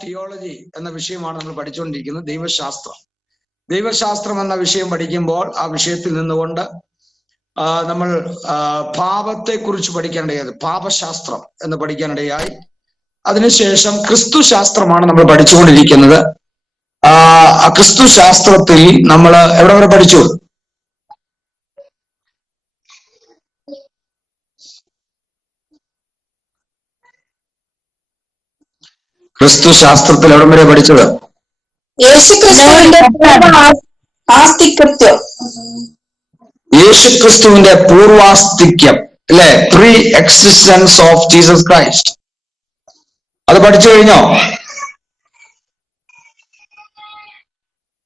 Theology എന്ന വിഷയമാണ് നമ്മൾ പഠിച്ചുകൊണ്ടിരിക്കുന്നത്. ദൈവശാസ്ത്രം എന്ന വിഷയം പഠിക്കുമ്പോൾ ആ വിഷയത്തിൽ നിന്നുകൊണ്ട് നമ്മൾ പാപത്തെക്കുറിച്ച് പഠിക്കാനിടയായത് പാപശാസ്ത്രം എന്ന് പഠിക്കാനിടയായി. അതിനുശേഷം ക്രിസ്തു ശാസ്ത്രമാണ് നമ്മൾ പഠിച്ചുകൊണ്ടിരിക്കുന്നത്. ക്രിസ്തു ശാസ്ത്രത്തിൽ നമ്മൾ എവിടെ വരെ പഠിച്ചു? ക്രിസ്തു ശാസ്ത്രത്തിൽ എവിടം വരെ പഠിച്ചത്? യേശുക്രിസ്തുവിന്റെ പൂർവാസ്തിക്യം അല്ലെ, pre existence of Jesus Christ. അത് പഠിച്ചു കഴിഞ്ഞോ?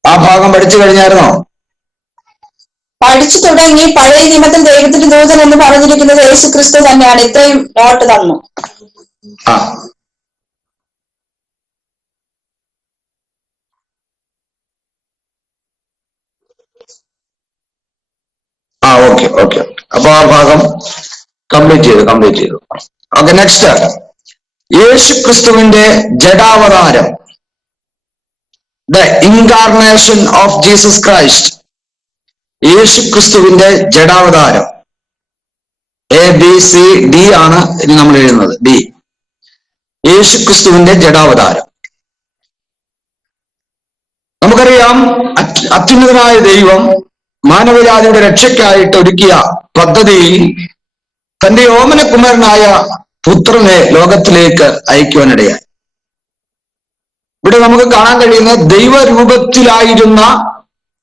ആ ഭാഗം പഠിച്ചു കഴിഞ്ഞായിരുന്നോ? പഠിച്ചു തുടങ്ങി. പഴയ നിയമത്തിൽ ദൈവത്തിന്റെ ദൂതൻ എന്ന് പറഞ്ഞിരിക്കുന്നത് യേശുക്രിസ്തു തന്നെയാണ്. ഇത്രയും നോട്ട് തന്നു. ഓക്കെ. അപ്പൊ ആ ഭാഗം കംപ്ലീറ്റ് ചെയ്തു. Okay, next. യേശുക്രിസ്തുവിന്റെ ജഡാവതാരം, the incarnation of Jesus Christ. യേശുക്രിസ്തുവിന്റെ ജഡാവതാരം, ABCD ആണ് ഇനി നമ്മൾ എഴുതുന്നത്. D, യേശുക്രിസ്തുവിന്റെ ജഡാവതാരം. നമുക്കറിയാം, അത്യുന്നതനായ ദൈവം മാനവജാതിയുടെ രക്ഷയ്ക്കായിട്ട് ഒരുക്കിയ പദ്ധതിയിൽ തന്റെ ഓമനകുമാരനായ പുത്രനെ ലോകത്തിലേക്ക് അയക്കുവാനിടയായി. ഇവിടെ നമുക്ക് കാണാൻ കഴിയുന്ന ദൈവരൂപത്തിലായിരുന്ന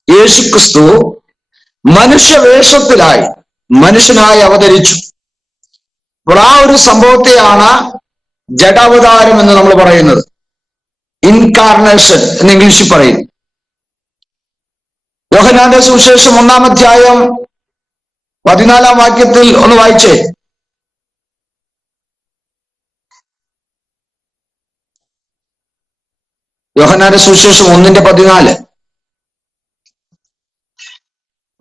യേശുക്രിസ്തു മനുഷ്യനായി അവതരിച്ചു. അപ്പോൾ ആ ഒരു സംഭവത്തെയാണ് ജഡാവതാരം എന്ന് നമ്മൾ പറയുന്നത്. ഇൻകാർണേഷൻ എന്ന് ഇംഗ്ലീഷിൽ പറയും. യോഹന്നാന്റെ സുവിശേഷം 1-ാം അധ്യായം 14-ാം വാക്യത്തിൽ ഒന്ന് വായിച്ചേ. യോഹന്നാന്റെ സുവിശേഷം 1:14.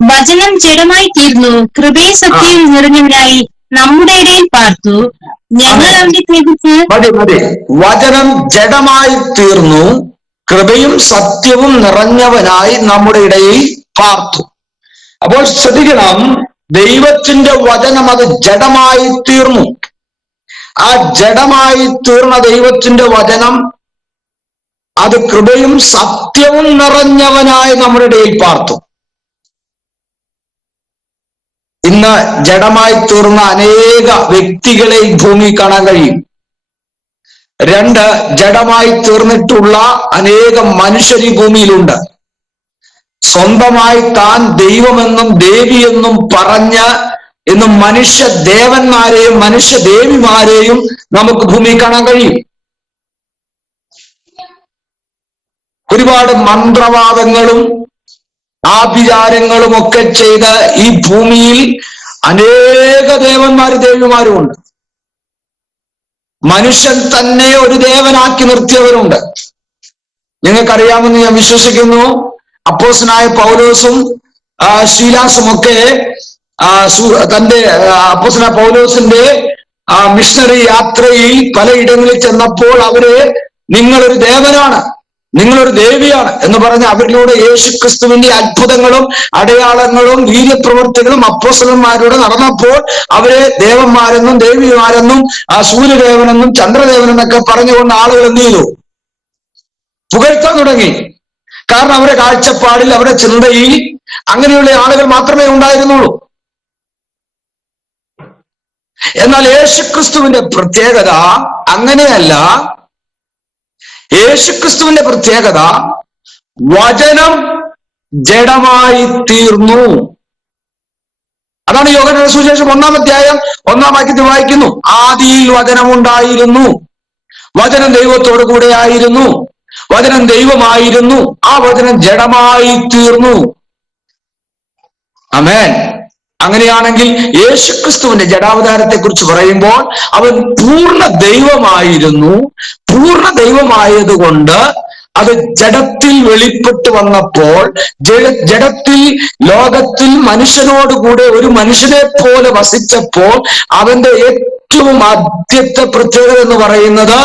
വചനം ജഡമായി തീർന്നു, കൃപയും സത്യവും നിറഞ്ഞവനായി നമ്മുടെ ഇടയിൽ പാർത്തു. ഞങ്ങൾ അവന്റെ സേവിച്ച്. മതി. വചനം ജഡമായി തീർന്നു, കൃപയും സത്യവും നിറഞ്ഞവനായി നമ്മുടെ ഇടയിൽ പാർത്തു. അപ്പോൾ ശ്രദ്ധിക്കണം, ദൈവത്തിന്റെ വചനം അത് ജഡമായി തീർന്നു. ആ ജഡമായി തീർന്ന ദൈവത്തിന്റെ വചനം അത് കൃപയും സത്യവും നിറഞ്ഞവനായി നമ്മുടെ ഇടയിൽ പാർത്തു. ഇന്ന് ജഡമായി തീർന്ന അനേക വ്യക്തികളെ ഈ ഭൂമി കാണാൻ കഴിയും. 2, ജഡമായി തീർന്നിട്ടുള്ള അനേകം മനുഷ്യർ ഈ ഭൂമിയിലുണ്ട്. സ്വന്തമായി താൻ ദൈവമെന്നും ദേവിയെന്നും പറഞ്ഞ് ഇന്ന് മനുഷ്യ ദേവന്മാരെയും മനുഷ്യ ദേവിമാരെയും നമുക്ക് ഭൂമിയിൽ കാണാൻ കഴിയും. ഒരുപാട് മന്ത്രവാദങ്ങളും ആഭിചാരങ്ങളും ഒക്കെ ചെയ്ത് ഈ ഭൂമിയിൽ അനേക ദേവന്മാരും ദേവിമാരും ഉണ്ട്. മനുഷ്യൻ തന്നെ ഒരു ദേവനാക്കി നിർത്തിയവരുണ്ട്. നിങ്ങൾക്കറിയാമെന്ന് ഞാൻ വിശ്വസിക്കുന്നു. അപ്പോസ്തലനായ പൗലോസും ശീലാസും ഒക്കെ തന്റെ അപ്പോസ്തലനായ പൗലോസിന്റെ മിഷണറി യാത്രയിൽ പലയിടങ്ങളിൽ ചെന്നപ്പോൾ അവര് നിങ്ങളൊരു ദേവനാണ്, നിങ്ങളൊരു ദേവിയാണ് എന്ന് പറഞ്ഞ് അവരിലൂടെ യേശുക്രിസ്തുവിന്റെ അത്ഭുതങ്ങളും അടയാളങ്ങളും വീര്യപ്രവൃത്തികളും അപ്പോസ്തലന്മാരോട് നടന്നപ്പോൾ അവരെ ദേവന്മാരെന്നും ദേവിമാരെന്നും സൂര്യദേവനെന്നും ചന്ദ്രദേവനെന്നൊക്കെ പറഞ്ഞുകൊണ്ട് ആളുകൾ എന്ത് ചെയ്തു? പുകഴ്ത്താൻ തുടങ്ങി. കാരണം അവരുടെ കാഴ്ചപ്പാടിൽ, അവരുടെ ചിന്തയിൽ അങ്ങനെയുള്ള ആളുകൾ മാത്രമേ ഉണ്ടായിരുന്നുള്ളൂ. എന്നാൽ യേശുക്രിസ്തുവിന്റെ പ്രത്യേകത അങ്ങനെയല്ല. യേശുക്രിസ്തുവിന്റെ പ്രത്യേകത വചനം ജഡമായി തീർന്നു. അതാണ് യോഹന്നാന്റെ സുവിശേഷം 1-ാം അധ്യായം 1-ാം വാക്യത്തിൽ വായിക്കുന്നു. ആദിയിൽ വചനമുണ്ടായിരുന്നു, വചനം ദൈവത്തോടു കൂടെ ആയിരുന്നു, വചനം ദൈവമായിരുന്നു, ആ വചനം ജഡമായി തീർന്നു. ആമേൻ. അങ്ങനെയാണെങ്കിൽ യേശുക്രിസ്തുവിന്റെ ജഡാവതാരത്തെ കുറിച്ച് പറയുമ്പോൾ അവൻ പൂർണ്ണ ദൈവമായിരുന്നു. പൂർണ്ണ ദൈവമായതുകൊണ്ട് അത് ജഡത്തിൽ വെളിപ്പെട്ടു വന്നപ്പോൾ, ജഡത്തിൽ ലോകത്തിൽ മനുഷ്യനോടുകൂടെ ഒരു മനുഷ്യനെ പോലെ വസിച്ചപ്പോൾ അവന്റെ ഏറ്റവും ആദ്യത്തെ പ്രത്യേകത എന്ന് പറയുന്നത്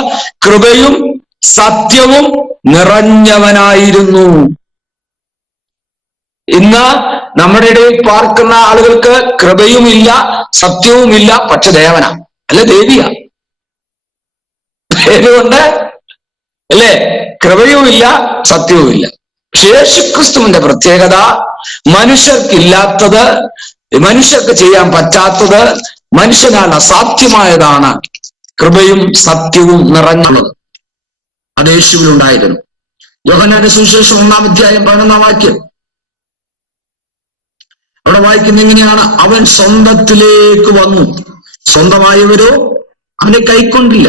കൃപയും സത്യവും നിറഞ്ഞവനായിരുന്നു. ഇന്ന് നമ്മുടെ ഇടയിൽ പാർക്കുന്ന ആളുകൾക്ക് കൃപയുമില്ല, സത്യവുമില്ല, പക്ഷെ ദേവനാ അല്ലെ, ദേവിയാ. പേരുകൊണ്ട് അല്ലേ, കൃപയുമില്ല, സത്യവുമില്ല. യേശുക്രിസ്തുവിന്റെ പ്രത്യേകത മനുഷ്യർക്കില്ലാത്തത്, മനുഷ്യർക്ക് ചെയ്യാൻ പറ്റാത്തത്, മനുഷ്യനാൽ അസാധ്യമായതാണ് കൃപയും സത്യവും നിറഞ്ഞുള്ളത്. അത് യേശുവിലുണ്ടായിരുന്നു. യോഹന്നാന്റെ സുവിശേഷം 1-ാം അധ്യായം 11-ാം വാക്യം അവിടെ വായിക്കുന്ന എങ്ങനെയാണ്? അവൻ സ്വന്തത്തിലേക്ക് വന്നു, സ്വന്തമായവരോ അവനെ കൈക്കൊണ്ടില്ല.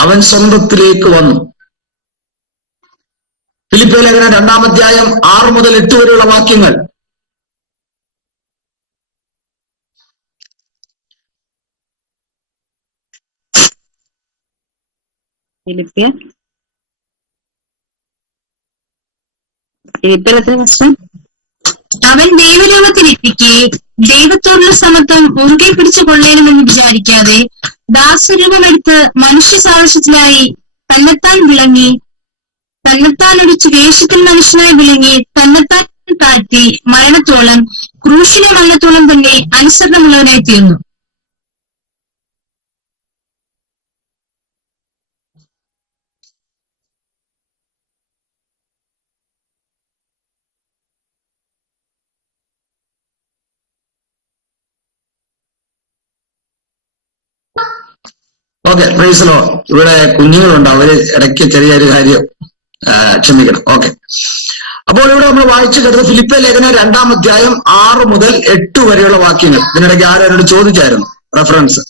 അവൻ സ്വന്തത്തിലേക്ക് വന്നു. ഫിലിപ്പിയ ലേഖനം 2-ാം അധ്യായം 6 മുതൽ 8 വരെയുള്ള വാക്യങ്ങൾ. അവൻ ദൈവലോകത്തിലെത്തിക്കെ ദൈവത്തോടുള്ള സമത്വം മുറുകെ പിടിച്ചു കൊള്ളേണമെന്ന് വിചാരിക്കാതെ ദാസരൂപമെടുത്ത് മനുഷ്യ സാദൃശ്യത്തിലായി തന്നെത്താൻ ഒടിച്ച് വേഷത്തിൽ മനുഷ്യനായി വിളങ്ങി തന്നെത്താൻ താഴ്ത്തി മരണത്തോളം, ക്രൂശിലെ മരണത്തോളം തന്നെ അനുസരണമുള്ളവനായി തീർന്നു. Okay, praise the Lord. ഇവിടെ കുഞ്ഞുങ്ങളുണ്ട്, അവര് ഇടയ്ക്ക് ചെറിയൊരു കാര്യം ക്ഷമിക്കണം. ഓക്കെ, അപ്പോൾ ഇവിടെ നമ്മൾ വായിച്ചു കേട്ടത് ഫിലിപ്പിയ ലേഖനം 2-ാം അധ്യായം 6 മുതൽ 8 വരെയുള്ള വാക്യങ്ങൾ. ഇതിനിടയ്ക്ക് ആരോട് ചോദിച്ചായിരുന്നു റെഫറൻസ്.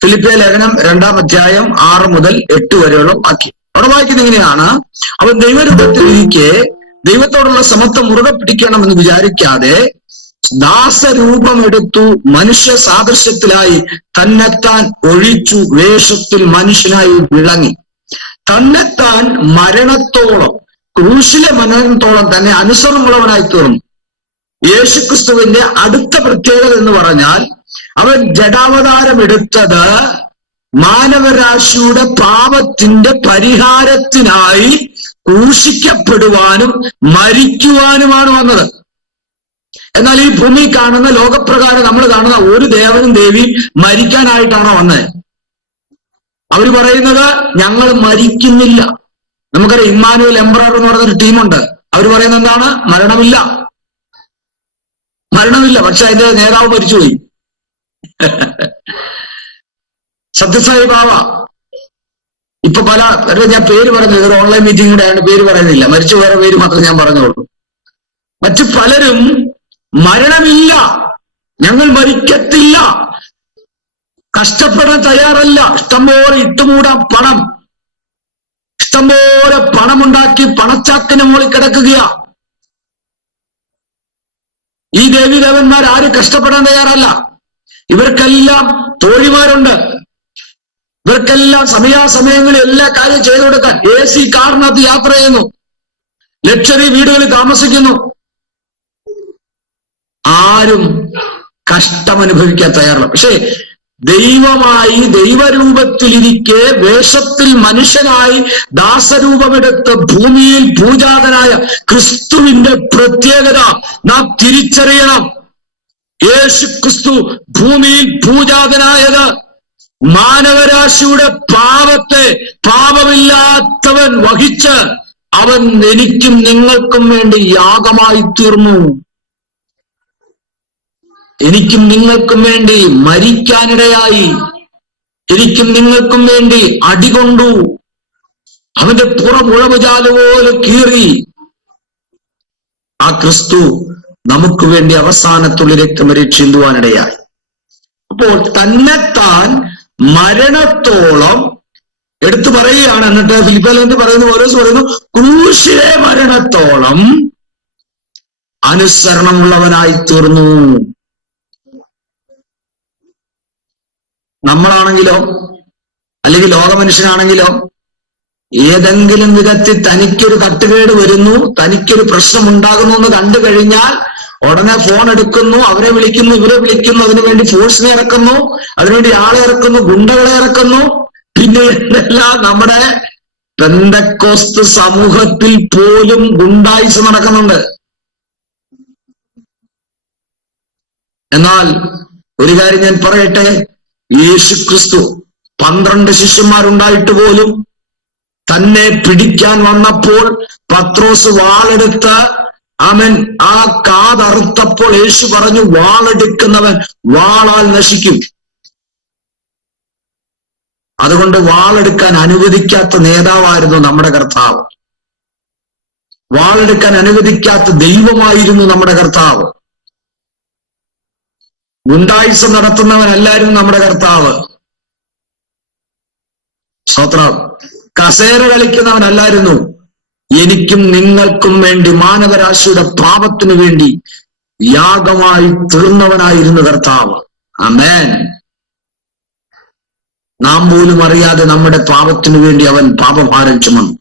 ഫിലിപ്പിയ ലേഖനം 2-ാം അധ്യായം 6 മുതൽ 8 വരെയുള്ള വാക്യം. അവിടെ വായിക്കുന്നത് ഇങ്ങനെയാണ്: അവൻ ദൈവരൂപത്തിലിരിക്കെ ദൈവത്തോടുള്ള സമത്വം മുറുകെ പിടിക്കണമെന്ന് വിചാരിക്കാതെ ദാസരൂപമെടുത്തു മനുഷ്യ സാദൃശ്യത്തിലായി തന്നെത്താൻ ഒഴിച്ചു വേഷത്തിൽ മനുഷ്യനായി വിളങ്ങി തന്നെത്താൻ മരണത്തോളം, ക്രൂശിലെ മരണത്തോളം തന്നെ അനുസരണമുള്ളവനായി തീർന്നു. യേശുക്രിസ്തുവിന്റെ അടുത്ത പ്രത്യേകത എന്ന് പറഞ്ഞാൽ അവൻ ജഡാവതാരം എടുത്തത് മാനവരാശിയുടെ പാപത്തിന്റെ പരിഹാരത്തിനായി ക്രൂശിക്കപ്പെടുവാനും മരിക്കുവാനുമാണ് വന്നത്. എന്നാൽ ഈ ഭൂമി കാണുന്ന ലോകപ്രകാരം നമ്മൾ കാണുന്ന ഒരു ദേവനും ദേവിയും മരിക്കാനായിട്ടാണോ വന്നത്? അവർ പറയുന്നത് ഞങ്ങൾ മരിക്കുന്നില്ല. നമുക്കറിയാം, ഇമ്മാനുവൽ എംബ്രർ എന്ന് പറയുന്നൊരു ടീമുണ്ട്. അവർ പറയുന്നത് എന്താണ്? മരണമില്ല. പക്ഷെ അതിന്റെ നേതാവ് മരിച്ചുപോയി. സത്യസായി ബാബ ഇപ്പൊ ഞാൻ പേര് പറയുന്നത്, ഒരു ഓൺലൈൻ മീറ്റിംഗ് കൂടെ ആയതുകൊണ്ട് പേര് പറയുന്നില്ല, മരിച്ചു വേറെ പേര് മാത്രമേ ഞാൻ പറഞ്ഞോളൂ. മറ്റു പലരും മരണമില്ല, ഞങ്ങൾ മരിക്കത്തില്ല, കഷ്ടപ്പെടാൻ തയ്യാറല്ല, ഇഷ്ടംപോലെ ഇട്ടുമൂടാൻ പണം, ഇഷ്ടംപോലെ പണമുണ്ടാക്കി പണച്ചാക്കിന് മുകളിൽ കിടക്കുകയാ. ഈ ദേവീദേവന്മാർ ആരും കഷ്ടപ്പെടാൻ തയ്യാറല്ല. ഇവർക്കെല്ലാം തോഴിമാരുണ്ട്, ഇവർക്കെല്ലാം സമയാസമയങ്ങളിൽ എല്ലാ കാര്യം ചെയ്തു കൊടുക്കാൻ AC കാറിനകത്ത് യാത്ര ചെയ്യുന്നു, ലക്ഷറി വീടുകളിൽ താമസിക്കുന്നു. ആരും കഷ്ടമനുഭവിക്കാൻ തയ്യാറല്ല. പക്ഷേ ദൈവമായി ദൈവരൂപത്തിലിരിക്കെ വേഷത്തിൽ മനുഷ്യനായി ദാസരൂപമെടുത്ത് ഭൂമിയിൽ പൂജാതനായ ക്രിസ്തുവിന്റെ പ്രത്യേകത നാം തിരിച്ചറിയണം. യേശു ക്രിസ്തു ഭൂമിയിൽ പൂജാതനായത് മാനവരാശിയുടെ പാപത്തെ പാപമില്ലാത്തവൻ വഹിച്ച് അവൻ എനിക്കും നിങ്ങൾക്കും വേണ്ടി യാഗമായി തീർന്നു. എനിക്കും നിങ്ങൾക്കും വേണ്ടി മരിക്കാനിടയായി, എനിക്കും നിങ്ങൾക്കും വേണ്ടി അടികൊണ്ടു, അവന്റെ പുറം ഉഴവുചാല് പോലെ കീറി. ആ ക്രിസ്തു നമുക്ക് വേണ്ടി അവസാനത്തുള്ളി രക്തം വരെ ചിന്തുവാനിടയായി. അപ്പോൾ തന്നെത്താൻ മരണത്തോളം എടുത്തു പറയുകയാണ്. എന്നിട്ട് ഫിലിപ്പിയർ പറയുന്നു, ഓരോ പറയുന്നു, ക്രൂശിലെ മരണത്തോളം അനുസരണമുള്ളവനായി തീർന്നു. നമ്മളാണെങ്കിലോ, അല്ലെങ്കിൽ ലോകമനുഷ്യനാണെങ്കിലോ, ഏതെങ്കിലും വിധത്തിൽ തനിക്കൊരു തട്ടുകേട് വരുന്നു, തനിക്കൊരു പ്രശ്നം ഉണ്ടാകുന്നു എന്ന് കണ്ടു കഴിഞ്ഞാൽ ഉടനെ ഫോൺ എടുക്കുന്നു, അവരെ വിളിക്കുന്നു, ഇവരെ വിളിക്കുന്നു, അതിനുവേണ്ടി ഫോഴ്സിനെ ഇറക്കുന്നു, അതിനുവേണ്ടി ആളെ ഇറക്കുന്നു, ഗുണ്ടകളെ ഇറക്കുന്നു, പിന്നെ ഇതെല്ലാം നമ്മുടെ പെന്തക്കോസ്ത് സമൂഹത്തിൽ പോലും ഗുണ്ടായിസ് നടക്കുന്നുണ്ട്. എന്നാൽ ഒരു കാര്യം ഞാൻ പറയട്ടെ, യേശുക്രിസ്തു 12 ശിഷ്യന്മാരുണ്ടായിട്ട് പോലും തന്നെ പിടിക്കാൻ വന്നപ്പോൾ പത്രോസ് വാളെടുത്ത് അവൻ ആ കാതറുത്തപ്പോൾ യേശു പറഞ്ഞു, വാളെടുക്കുന്നവൻ വാളാൽ നശിക്കും. അതുകൊണ്ട് വാളെടുക്കാൻ അനുവദിക്കാത്ത നേതാവായിരുന്നു നമ്മുടെ കർത്താവ്. വാളെടുക്കാൻ അനുവദിക്കാത്ത ദൈവമായിരുന്നു നമ്മുടെ കർത്താവ്. ഗുണ്ടായിസം നടത്തുന്നവനല്ലായിരുന്നു നമ്മുടെ കർത്താവ്. സ്തോത്രം. കസേര കളിക്കുന്നവനല്ലായിരുന്നു. എനിക്കും നിങ്ങൾക്കും വേണ്ടി, മാനവരാശിയുടെ പാപത്തിനു വേണ്ടി യാഗമായി തീർന്നവനായിരുന്നു കർത്താവ്. ആമേൻ. നാം പോലും അറിയാതെ നമ്മുടെ പാപത്തിനു വേണ്ടി അവൻ പാപഭാരം ചുമന്നു.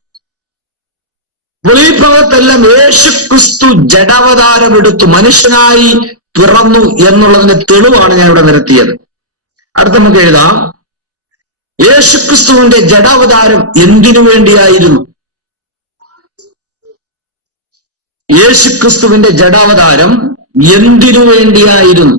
ഈ ഭാഗത്തെല്ലാം യേശുക്രിസ്തു ജഡാവതാരമെടുത്തു മനുഷ്യനായി പിറന്നു എന്നുള്ളതിന്റെ തെളിവാണ് ഞാൻ ഇവിടെ നിരത്തിയത്. അടുത്ത നമുക്ക് എഴുതാം, യേശുക്രിസ്തുവിന്റെ ജഡാവതാരം എന്തിനു വേണ്ടിയായിരുന്നു? യേശുക്രിസ്തുവിന്റെ ജഡാവതാരം എന്തിനു വേണ്ടിയായിരുന്നു?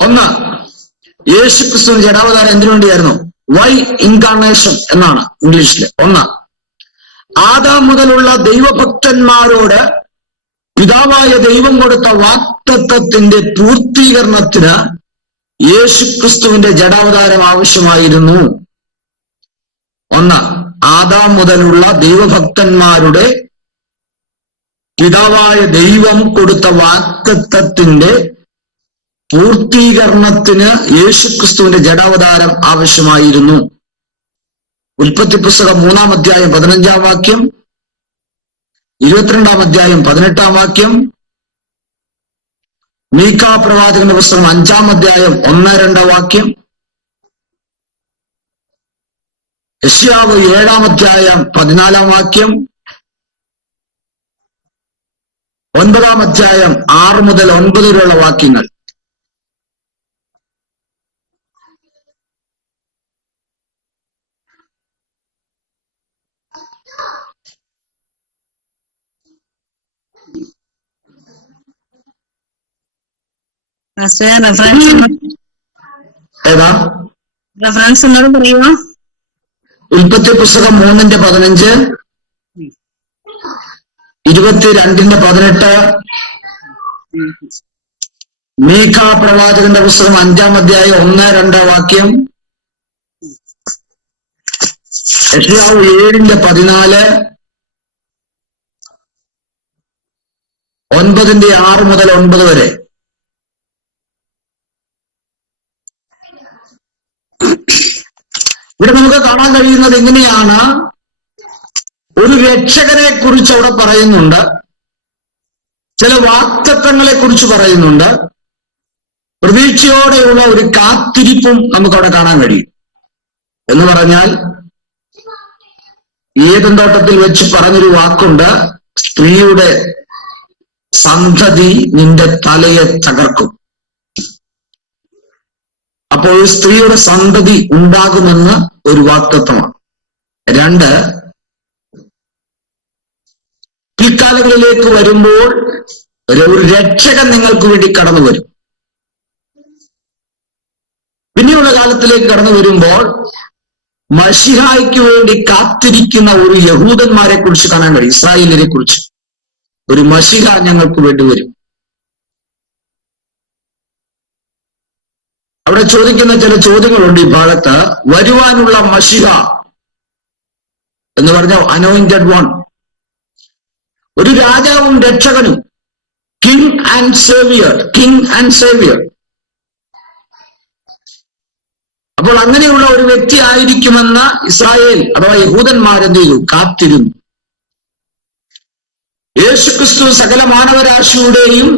ഒന്ന്, യേശുക്രിസ്തുവിന്റെ ജഡാവതാരം എന്തിനു വേണ്ടിയായിരുന്നു? വൈ ഇൻകാർണേഷൻ എന്നാണ് ഇംഗ്ലീഷില്. ഒന്ന്, ആദാം മുതലുള്ള ദൈവഭക്തന്മാരോട് പിതാവായ ദൈവം കൊടുത്ത വാഗ്ദത്തത്തിന്റെ പൂർത്തീകരണത്തിന് യേശുക്രിസ്തുവിന്റെ ജഡാവതാരം ആവശ്യമായിരുന്നു. ഒന്ന്, ആദാം മുതലുള്ള ദൈവഭക്തന്മാരുടെ പിതാവായ ദൈവം കൊടുത്ത വാഗ്ദത്തത്തിന്റെ പൂർത്തീകരണത്തിന് യേശുക്രിസ്തുവിന്റെ ജഡാവതാരം ആവശ്യമായിരുന്നു. ഉൽപ്പത്തി പുസ്തകം 3-ാം അധ്യായം 15-ാം വാക്യം, 22-ാം അധ്യായം 18-ാം വാക്യം, മീഖാ പ്രവാചകന്റെ പുസ്തകം 5-ാം അധ്യായം 1-2 വാക്യം, യെശയ്യാവ് 7-ാം അധ്യായം 14-ാം വാക്യം, 9-ാം അധ്യായം 6 മുതൽ 9 വരെയുള്ള വാക്യങ്ങൾ. ഏതാ റെഫറൻസ് എന്നോട് പറയുമോ? ഉൽപ്പത്തി പുസ്തകം 3-15, 22-18, മീഖാ പ്രവാചകന്റെ പുസ്തകം 5-ാം അധ്യായം 1-2 വാക്യം, യെശയ്യാവ് 7-14, 9-6 മുതൽ 9 വരെ. ഇവിടെ നമുക്ക് കാണാൻ കഴിയുന്നത് ഇങ്ങനെയാണ്. ഒരു രക്ഷകനെ കുറിച്ച് അവിടെ പറയുന്നുണ്ട്, ചില വാഗ്ദത്തങ്ങളെ കുറിച്ച് പറയുന്നുണ്ട്, പ്രതീക്ഷയോടെയുള്ള ഒരു കാത്തിരിപ്പും നമുക്കവിടെ കാണാൻ കഴിയും. എന്ന് പറഞ്ഞാൽ ഏദൻ തോട്ടത്തിൽ വെച്ച് പറഞ്ഞൊരു വാക്കുണ്ട്, സ്ത്രീയുടെ സന്തതി നിന്റെ തലയെ തകർക്കും. അപ്പോൾ ഒരു സ്ത്രീയുടെ സന്തതി ഉണ്ടാകുമെന്ന് ഒരു വാഗ്ദത്തമാണ്. 2, പിൽക്കാലങ്ങളിലേക്ക് വരുമ്പോൾ ഒരു രക്ഷകൻ നിങ്ങൾക്ക് വേണ്ടി കടന്നു വരും. പിന്നെയുള്ള കാലത്തിലേക്ക് കടന്നു വരുമ്പോൾ മശിഹായ്ക്ക് വേണ്ടി കാത്തിരിക്കുന്ന ഒരു യഹൂദന്മാരെ കുറിച്ച് കാണാൻ കഴിയും. ഇസ്രായേലിനെ കുറിച്ച് ഒരു മശിഹ ഞങ്ങൾക്ക് വേണ്ടി വരും. അവിടെ ചോദിക്കുന്ന ചില ചോദ്യങ്ങളുണ്ട് ഈ ഭാഗത്ത്. വരുവാനുള്ള മശിഹ എന്ന് പറഞ്ഞ അനോയിന്റഡ് വൺ, ഒരു രാജാവും രക്ഷകനും, കിങ് ആൻഡ് സേവിയർ. അപ്പോൾ അങ്ങനെയുള്ള ഒരു വ്യക്തി ആയിരിക്കുമെന്ന് ഇസ്രായേൽ അഥവാ യഹൂദന്മാരെന്ത് ചെയ്തു? കാത്തിരുന്നു. യേശുക്രിസ്തു സകല മാനവരാശിയുടെയും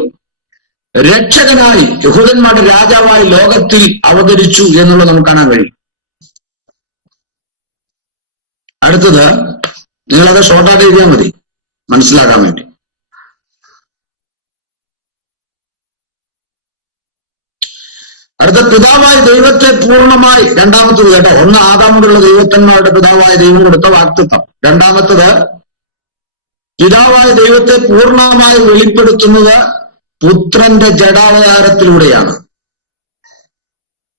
രക്ഷകനായി, യഹൂദന്മാരുടെ രാജാവായി ലോകത്തിൽ അവതരിച്ചു എന്നുള്ളത് നമുക്ക് കാണാൻ കഴിയും. അടുത്തത് നിങ്ങളത് ഷോർട്ടായിട്ട് എഴുതിയാൽ മതി മനസ്സിലാക്കാൻ വേണ്ടി. അടുത്ത പിതാവായ ദൈവത്തെ പൂർണ്ണമായി, രണ്ടാമത്തത് കേട്ടോ, ഒന്ന് ആദാമിലുള്ള ദൈവത്തന്മാരുടെ പിതാവായ ദൈവം കൊടുത്ത വാഗ്ദത്തം. രണ്ടാമത്തത് പിതാവായ ദൈവത്തെ പൂർണ്ണമായി വെളിപ്പെടുത്തുന്നത് പുത്രന്റെ ജഡാവതാരത്തിലൂടെയാണ്.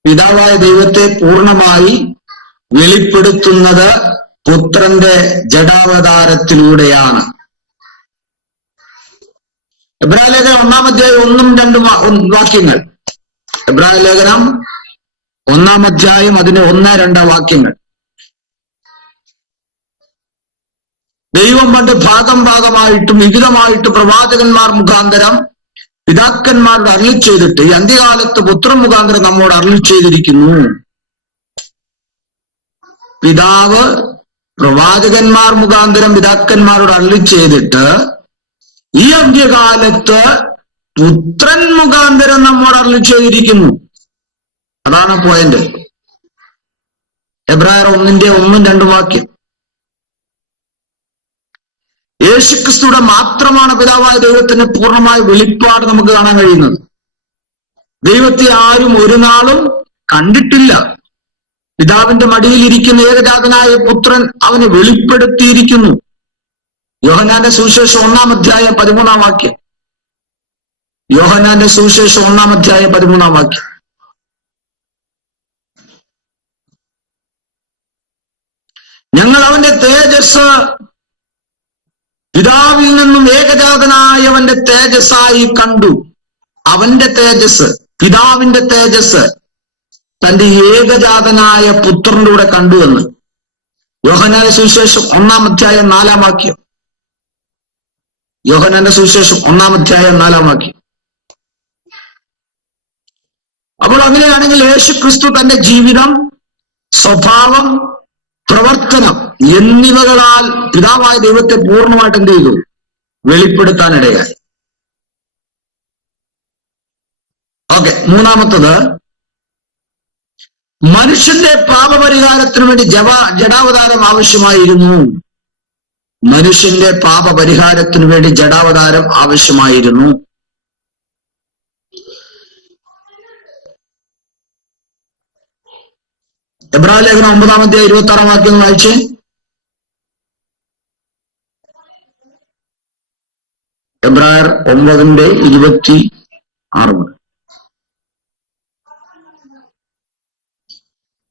പിതാവായ ദൈവത്തെ പൂർണ്ണമായി വെളിപ്പെടുത്തുന്നത് പുത്രന്റെ ജഡാവതാരത്തിലൂടെയാണ്. എബ്രായ ലേഖനം 1-ാം അധ്യായം 1-2 വാക്യങ്ങൾ. എബ്രായ ലേഖനം 1-ാം അധ്യായം അതിന് 1-2 വാക്യങ്ങൾ. ദൈവം പണ്ട് ഭാഗം ഭാഗമായിട്ടും വിവിധമായിട്ട് പ്രവാചകന്മാർ മുഖാന്തരം പിതാക്കന്മാരോട് അരുളി ചെയ്തിട്ട് ഈ അന്ത്യകാലത്ത് പുത്രൻ മുഖാന്തരം നമ്മോട് അരുളി ചെയ്തിരിക്കുന്നു. പിതാവ് പ്രവാചകന്മാർ മുഖാന്തരം പിതാക്കന്മാരോട് അരുളി ചെയ്തിട്ട് ഈ അന്ത്യകാലത്ത് പുത്രൻ മുഖാന്തരം നമ്മോട് അരുളി ചെയ്തിരിക്കുന്നു. അതാണ് പോയിന്റ്. എബ്രായർ 1-1-2 വാക്യം. യേശുക്രിസ്തുവിടെ മാത്രമാണ് പിതാവായ ദൈവത്തിന് പൂർണ്ണമായ വെളിപ്പാട് നമുക്ക് കാണാൻ കഴിയുന്നത്. ദൈവത്തെ ആരും ഒരു നാളും കണ്ടിട്ടില്ല. പിതാവിന്റെ മടിയിൽ ഇരിക്കുന്ന ഏകജാതനായ പുത്രൻ അവനെ വെളിപ്പെടുത്തിയിരിക്കുന്നു. യോഹന്നാന്റെ സുവിശേഷം 1-ാം അധ്യായം 13-ാം വാക്യം. യോഹന്നാന്റെ സുവിശേഷം 1-ാം അധ്യായം 13-ാം വാക്യം. ഞങ്ങൾ അവന്റെ തേജസ് പിതാവിൽ നിന്നും ഏകജാതനായവന്റെ തേജസ്സായി കണ്ടു. അവന്റെ തേജസ്, പിതാവിന്റെ തേജസ് തന്റെ ഏകജാതനായ പുത്രന്റെ കൂടെ കണ്ടു എന്ന് യോഹന്നാന്റെ സുവിശേഷം 1-ാം അധ്യായം 4-ാം വാക്യം. യോഹന്നാന്റെ സുവിശേഷം 1-ാം അധ്യായം 4-ാം വാക്യം. അപ്പോൾ അങ്ങനെയാണെങ്കിൽ യേശുക്രിസ്തു തന്റെ ജീവിതം, സ്വഭാവം, പ്രവർത്തനം എന്നിവകളാൽ പിതാവായ ദൈവത്തെ പൂർണ്ണമായിട്ട് എന്ത് ചെയ്തു? വെളിപ്പെടുത്താനിടയായി. ഓക്കെ, മൂന്നാമത്തത് മനുഷ്യന്റെ പാപപരിഹാരത്തിന് വേണ്ടി ജഡാവതാരം ആവശ്യമായിരുന്നു. മനുഷ്യന്റെ പാപപരിഹാരത്തിന് വേണ്ടി ജഡാവതാരം ആവശ്യമായിരുന്നു. എബ്രായ ലേഖനം 9-ാം അധ്യായം 26-ാം വാക്യം വായിച്ചേ. എബ്രായർ 9:26.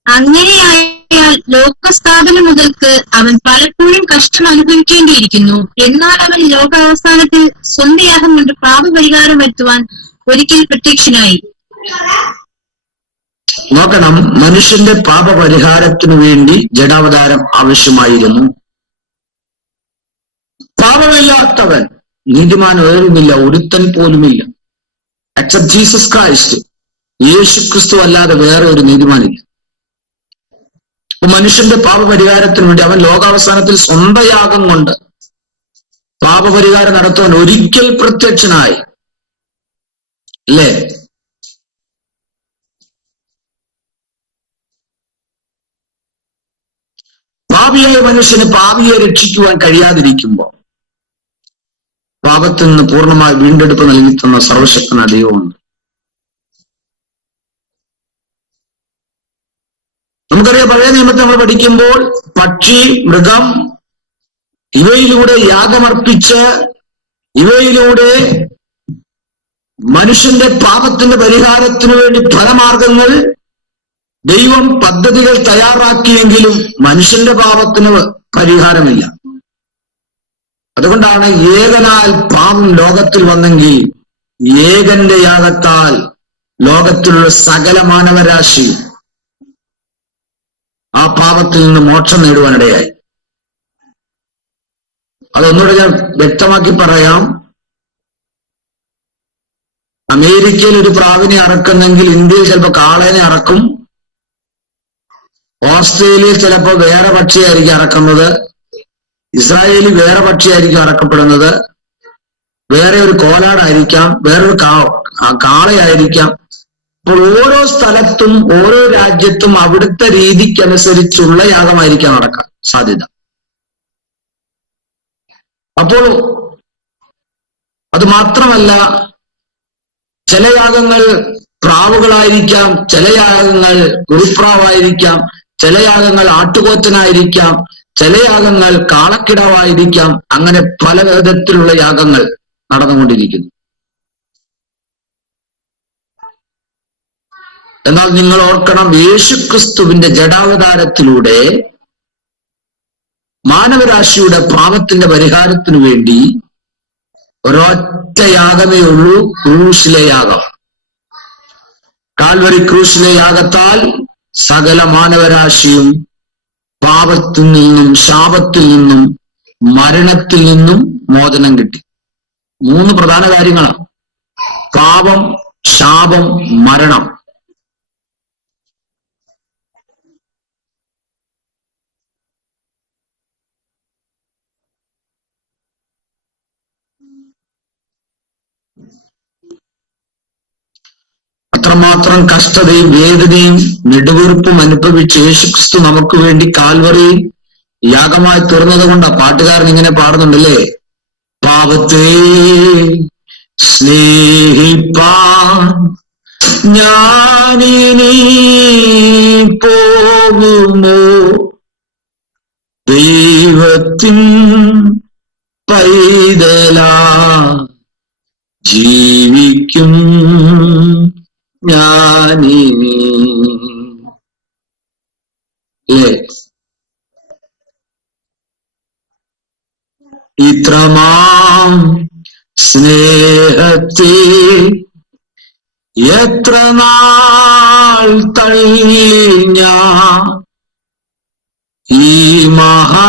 അങ്ങനെയായാൽ ലോകസ്ഥാപനം മുതൽക്ക് അവൻ പലപ്പോഴും കഷ്ടം അനുഭവിക്കേണ്ടിയിരിക്കുന്നു. എന്നാൽ അവൻ ലോകാവസാനത്തിൽ സ്വന്തം യാഗം കൊണ്ട് പാപപരിഹാരം വരുത്തുവാൻ ഒരിക്കൽ പ്രത്യക്ഷനായി. നോക്കണം, മനുഷ്യന്റെ പാപപരിഹാരത്തിനു വേണ്ടി ജഡാവതാരം ആവശ്യമായിരുന്നു. പാപമില്ലാത്തവൻ, നീതിമാൻ വേറുമില്ല, ഒരുത്തൻ പോലുമില്ല. എക്സെപ്റ്റ് ജീസസ് ക്രൈസ്റ്റ്, യേശുക്രിസ്തു അല്ലാതെ വേറെ ഒരു നീതിമാനില്ല. മനുഷ്യന്റെ പാപപരിഹാരത്തിന് വേണ്ടി അവൻ ലോകാവസാനത്തിൽ സ്വന്തം യാഗം കൊണ്ട് പാപപരിഹാരം നടത്തുവാൻ ഒരിക്കൽ പ്രത്യക്ഷനായി. അല്ലേ? പാപിയായ മനുഷ്യന് പാപിയെ രക്ഷിക്കുവാൻ കഴിയാതിരിക്കുമ്പോൾ പാപത്തിൽ നിന്ന് പൂർണ്ണമായി വീണ്ടെടുപ്പ് നൽകി തന്ന സർവശക്തനായ ദൈവമുണ്ട്. നമുക്കറിയാം, പഴയ നിയമത്തെ നമ്മൾ പഠിക്കുമ്പോൾ പക്ഷി, മൃഗം ഇവയിലൂടെ യാഗമർപ്പിച്ച് ഇവയിലൂടെ മനുഷ്യന്റെ പാപത്തിന്റെ പരിഹാരത്തിനു വേണ്ടി ഫലമാർഗങ്ങൾ ദൈവം പദ്ധതികൾ തയ്യാറാക്കിയെങ്കിലും മനുഷ്യന്റെ പാപത്തിന് പരിഹാരമില്ല. അതുകൊണ്ടാണ് ഏകനാൽ പാപം ലോകത്തിൽ വന്നെങ്കിൽ ഏകന്റെ യാഗത്താൽ ലോകത്തിലുള്ള സകല മാനവരാശി ആ പാപത്തിൽ നിന്ന് മോക്ഷം നേടുവാനിടയായി. അതൊന്നുകൂടെ ഞാൻ വ്യക്തമാക്കി പറയാം. അമേരിക്കയിൽ ഒരു പ്രാവിനെ അറക്കുന്നെങ്കിൽ ഇന്ത്യയിൽ ചിലപ്പോൾ കാളേനെ അറക്കും. ഓസ്ട്രേലിയയിൽ ചിലപ്പോൾ വേറെ പക്ഷിയായിരിക്കും അറക്കുന്നത്. ഇസ്രായേലിൽ വേറെ പക്ഷിയായിരിക്കും അറക്കപ്പെടുന്നത്. വേറെ ഒരു കോലാടായിരിക്കാം, വേറൊരു കാളയായിരിക്കാം. അപ്പോൾ ഓരോ സ്ഥലത്തും ഓരോ രാജ്യത്തും അവിടുത്തെ രീതിക്കനുസരിച്ചുള്ള യാഗമായിരിക്കാം നടക്കാൻ സാധ്യത. അപ്പോൾ അത് മാത്രമല്ല, ചില യാഗങ്ങൾ പ്രാവുകളായിരിക്കാം, ചില യാഗങ്ങൾ കുറുപ്രാവായിരിക്കാം, ചില യാഗങ്ങൾ ആട്ടുകൊറ്റനായിരിക്കാം, ചില യാഗങ്ങൾ കാളക്കിടാവായിരിക്കാം. അങ്ങനെ പല വിധത്തിലുള്ള യാഗങ്ങൾ നടന്നുകൊണ്ടിരിക്കുന്നു. എന്നാൽ നിങ്ങൾ ഓർക്കണം, യേശുക്രിസ്തുവിന്റെ ജഡാവതാരത്തിലൂടെ മാനവരാശിയുടെ പാപത്തിന്റെ പരിഹാരത്തിനു വേണ്ടി ഒരൊറ്റ യാഗമേ ഉള്ളൂ, ക്രൂശിലെ യാഗം. കാൽവരി ക്രൂശിലെ യാഗത്താൽ സകല മാനവരാശിയും പാപത്തിൽ നിന്നും, ശാപത്തിൽ നിന്നും, മരണത്തിൽ നിന്നും മോചനം കിട്ടി. 3 പ്രധാന കാര്യങ്ങളാണ്: പാപം, ശാപം, മരണം. അത്രമാത്രം കഷ്ടതയും വേദനയും നെടുവീർപ്പും അനുഭവിച്ച് യേശുക്രിസ്തു നമുക്ക് വേണ്ടി കാൽവറിയിൽ യാഗമായി തീർന്നത് കൊണ്ട് പാട്ടുകാരൻ ഇങ്ങനെ പാടുന്നുണ്ടല്ലേ: പാപത്തെ സ്നേഹിപ്പാൻ ഞാനിനി പോകുമോ, ദൈവത്തിൻ പൈതലാ ജീവിക്കും ഞാനിനി. അല്ലേ? ഇത്രമാം സ്നേഹത്തെ എത്ര നാൾ തള്ളി ഞാൻ ഈ മഹാ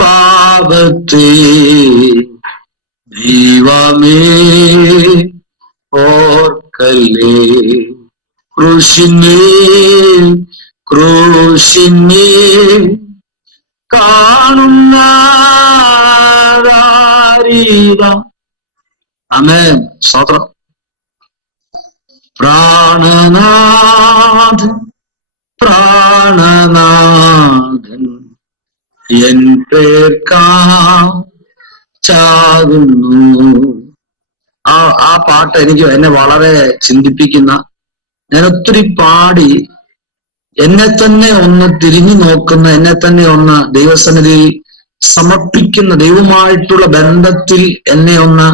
പാപത്തെ, ദൈവമേ ഓർക്കല്ലേ. ക്രൂശിന്മേൽ ക്രൂശിന്മേൽ കാണുന്ന ആമേൻ, സ്തോത്രം. പ്രാണനാഥൻ പ്രാണനാഥൻ എൻ പേർക്കാ ചാകുന്നു. ആ പാട്ട് എനിക്ക് എന്നെ വളരെ ചിന്തിപ്പിക്കുന്ന, ഞാൻ ഒത്തിരി പാടി എന്നെ തന്നെ ഒന്ന് തിരിഞ്ഞു നോക്കുന്ന, എന്നെ തന്നെ ഒന്ന് ദൈവസന്നിധിയിൽ സമർപ്പിക്കുന്ന, ദൈവമായിട്ടുള്ള ബന്ധത്തിൽ എന്നെ ഒന്ന്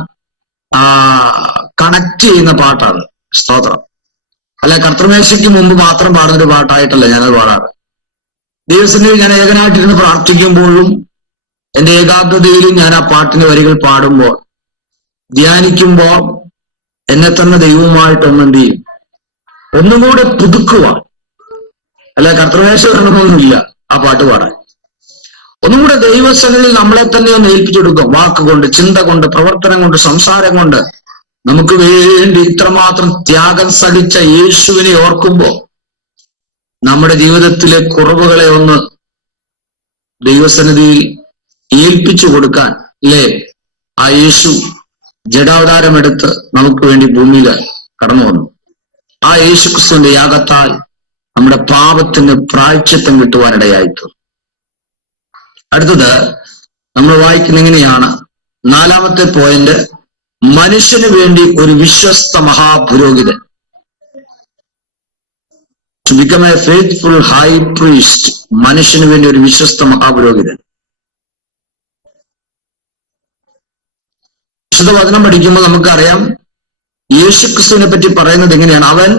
കണക്ട് ചെയ്യുന്ന പാട്ടാണ്. സ്തോത്രം. അല്ല, കർത്തൃമേശയ്ക്ക് മുമ്പ് മാത്രം പാടുന്നൊരു പാട്ടായിട്ടല്ല ഞാനത് പാടാറ്. ദൈവസന്നിധിയിൽ ഞാൻ ഏകനായിട്ടിരുന്ന് പ്രാർത്ഥിക്കുമ്പോഴും എന്റെ ഏകാഗ്രതയിലും ഞാൻ ആ പാട്ടിന്റെ വരികൾ പാടുമ്പോൾ, ധ്യാനിക്കുമ്പോൾ എന്നെ തന്നെ ദൈവവുമായിട്ടൊന്നും എന്ത് ചെയ്യും, ഒന്നുകൂടെ പുതുക്കുവാൻ. അല്ല, കർത്തൃമേശ വേണമെന്നൊന്നുമില്ല ആ പാട്ട് പാടാൻ. ഒന്നുകൂടെ ദൈവസന്നിധിയിൽ നമ്മളെ തന്നെ ഒന്ന് ഏൽപ്പിച്ചു കൊടുക്കുക. വാക്കുകൊണ്ട്, ചിന്ത കൊണ്ട്, പ്രവർത്തനം കൊണ്ട്, സംസാരം കൊണ്ട് നമുക്ക് വേണ്ടി ഇത്രമാത്രം ത്യാഗം സഹിച്ച യേശുവിനെ ഓർക്കുമ്പോൾ നമ്മുടെ ജീവിതത്തിലെ കുറവുകളെ ഒന്ന് ദൈവസന്നിധിയിൽ ഏൽപ്പിച്ചു കൊടുക്കാൻ, അല്ലേ? ആ യേശു ജഡാവതാരമെടുത്ത് നമുക്ക് വേണ്ടി ഭൂമിയിൽ കടന്നു വന്നു. ആ യേശുക്രിസ്തുവിന്റെ യാഗത്താൽ നമ്മുടെ പാപത്തിന് പ്രായശ്ചിത്തം കിട്ടുവാനിടയായിത്തു. അടുത്തത് നമ്മൾ വായിക്കുന്ന എങ്ങനെയാണ്? 4-ാമത്തെ പോയിന്റ്, മനുഷ്യന് വേണ്ടി ഒരു വിശ്വസ്ത മഹാപുരോഹിതൻ. To become a faithful high priest. മനുഷ്യന് വേണ്ടി ഒരു വിശ്വസ്ത മഹാപുരോഹിതൻ. വിശുദ്ധ വചനം പഠിക്കുമ്പോൾ നമുക്കറിയാം യേശുക്രിസ്തുവിനെ പറ്റി പറയുന്നത് എങ്ങനെയാണ്. അവൻ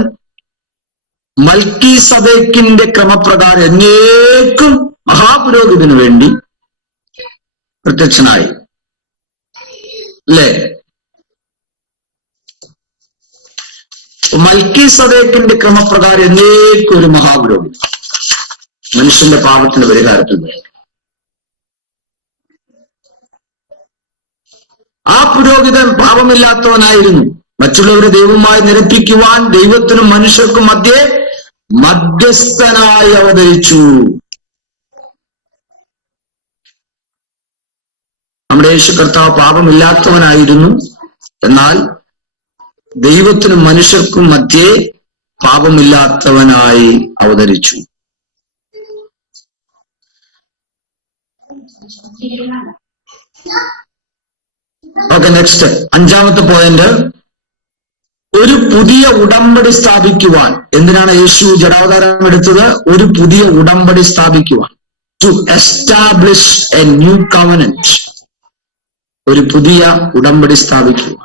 മൽക്കീസദേക്കിന്റെ ക്രമപ്രകാരം എന്നേക്കും മഹാപുരോഹിതന് വേണ്ടി പ്രത്യക്ഷനായി. അല്ലേ? മൽക്കീസദേക്കിന്റെ ക്രമപ്രകാരം എന്നേക്കും ഒരു മഹാപുരോഹിതൻ മനുഷ്യന്റെ പാപത്തിന്റെ പരിഹാരത്തിൽ. ആ പുരോഹിതൻ പാപമില്ലാത്തവനായിരുന്നു. മറ്റുള്ളവരെ ദൈവമായി നിരപ്പിക്കുവാൻ ദൈവത്തിനും മനുഷ്യർക്കും മധ്യേ മധ്യസ്ഥനായി അവതരിച്ചു. നമ്മുടെ യേശു കർത്താവ് പാപമില്ലാത്തവനായിരുന്നു. എന്നാൽ ദൈവത്തിനും മനുഷ്യർക്കും മധ്യേ പാപമില്ലാത്തവനായി അവതരിച്ചു. ഓക്കെ, നെക്സ്റ്റ് 5-ാമത്തെ പോയിന്റ്, ഒരു പുതിയ ഉടമ്പടി സ്ഥാപിക്കുവാൻ. എന്തിനാണ് യേശു ജഡാവതാരം എടുത്തത്? ഒരു പുതിയ ഉടമ്പടി സ്ഥാപിക്കുവാൻ. To establish a new covenant. ഒരു പുതിയ ഉടമ്പടി സ്ഥാപിക്കുക.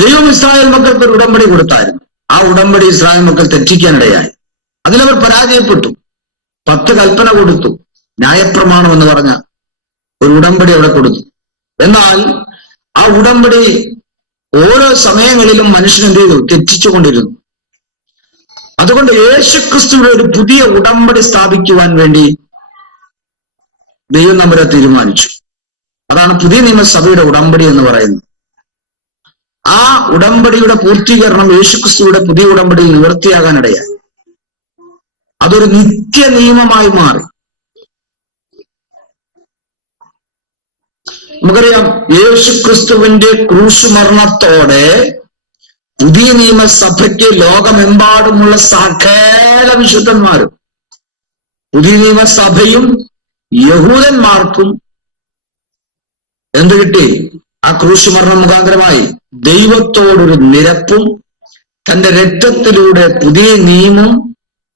ദൈവം ഇസ്രായേൽ മക്കൾക്ക് ഒരു ഉടമ്പടി കൊടുത്തായിരുന്നു. ആ ഉടമ്പടി ഇസ്രായേൽ മക്കൾ തെറ്റിക്കാനിടയായി. അതിലവർ പരാജയപ്പെട്ടു. 10 കൽപ്പന കൊടുത്തു, ന്യായപ്രമാണം എന്ന് പറഞ്ഞ ഒരു ഉടമ്പടി അവിടെ കൊടുത്തു. എന്നാൽ ആ ഉടമ്പടി ഓരോ സമയങ്ങളിലും മനുഷ്യൻ എന്ത് ചെയ്തു? തെറ്റിച്ചുകൊണ്ടിരുന്നു. അതുകൊണ്ട് യേശുക്രിസ്തുവിന്റെ ഒരു പുതിയ ഉടമ്പടി സ്ഥാപിക്കുവാൻ വേണ്ടി ദൈവം നമ്മളെ തീരുമാനിച്ചു. അതാണ് പുതിയ നിയമസഭയുടെ ഉടമ്പടി എന്ന് പറയുന്നത്. ആ ഉടമ്പടിയുടെ പൂർത്തീകരണം യേശുക്രിസ്തുവിന്റെ പുതിയ ഉടമ്പടിയിൽ നിവൃത്തിയാകാനിടയായി. അതൊരു നിത്യ നിയമമായി മാറി. നമുക്കറിയാം, യേശുക്രിസ്തുവിന്റെ ക്രൂശ് മരണത്തോടെ പുതിയ നിയമസഭയ്ക്ക് ലോകമെമ്പാടുമുള്ള സകല വിശുദ്ധന്മാരും, പുതിയ നിയമസഭയും യഹൂദന്മാർക്കും എന്ത് കിട്ടി? ആ ക്രൂശ് മരണം മുഖാന്തരമായി ദൈവത്തോടൊരു നിരപ്പും തന്റെ രക്തത്തിലൂടെ പുതിയ നിയമം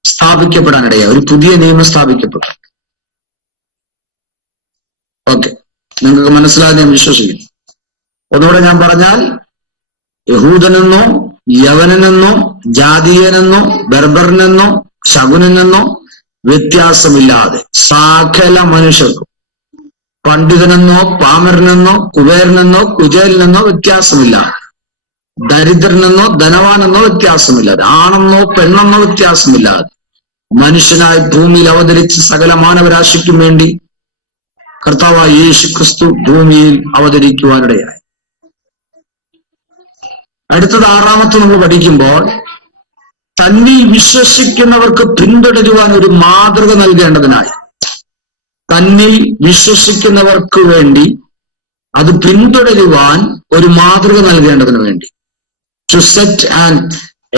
സ്ഥാപിക്കപ്പെടാനിടയായി. ഒരു പുതിയ നിയമം സ്ഥാപിക്കപ്പെട്ടു. ഓക്കെ, നിങ്ങൾക്ക് മനസ്സിലായി ഞാൻ വിശ്വസിക്കുന്നു. ഒന്നുകൂടെ ഞാൻ പറഞ്ഞാൽ, യഹൂദനെന്നോ യവനെന്നോ ജാതീയനെന്നോ ബർബറിനെന്നോ ശകുനെന്നോ വ്യത്യാസമില്ലാതെ സകല മനുഷ്യർക്കും, പണ്ഡിതനെന്നോ പാമരനെന്നോ കുബേരനെന്നോ കുചേലിനെന്നോ വ്യത്യാസമില്ലാതെ, ദരിദ്രനെന്നോ ധനവാനെന്നോ വ്യത്യാസമില്ലാതെ, ആണെന്നോ പെണ്ണെന്നോ വ്യത്യാസമില്ലാതെ മനുഷ്യനായി ഭൂമിയിൽ അവതരിച്ച സകല മാനവരാശിക്കും വേണ്ടി കർത്താവായ യേശുക്രിസ്തു ഭൂമിയിൽ അവതരിക്കുവാനിടയായി. അടുത്തത് 6-ാമത്തെ നമ്മൾ പഠിക്കുമ്പോൾ, തന്നിൽ വിശ്വസിക്കുന്നവർക്ക് പിന്തുടരുവാൻ ഒരു മാതൃക നൽകേണ്ടതിനായി. തന്നിൽ വിശ്വസിക്കുന്നവർക്ക് വേണ്ടി അത് പിന്തുടരുവാൻ ഒരു മാതൃക നൽകേണ്ടതിന് വേണ്ടി. To set an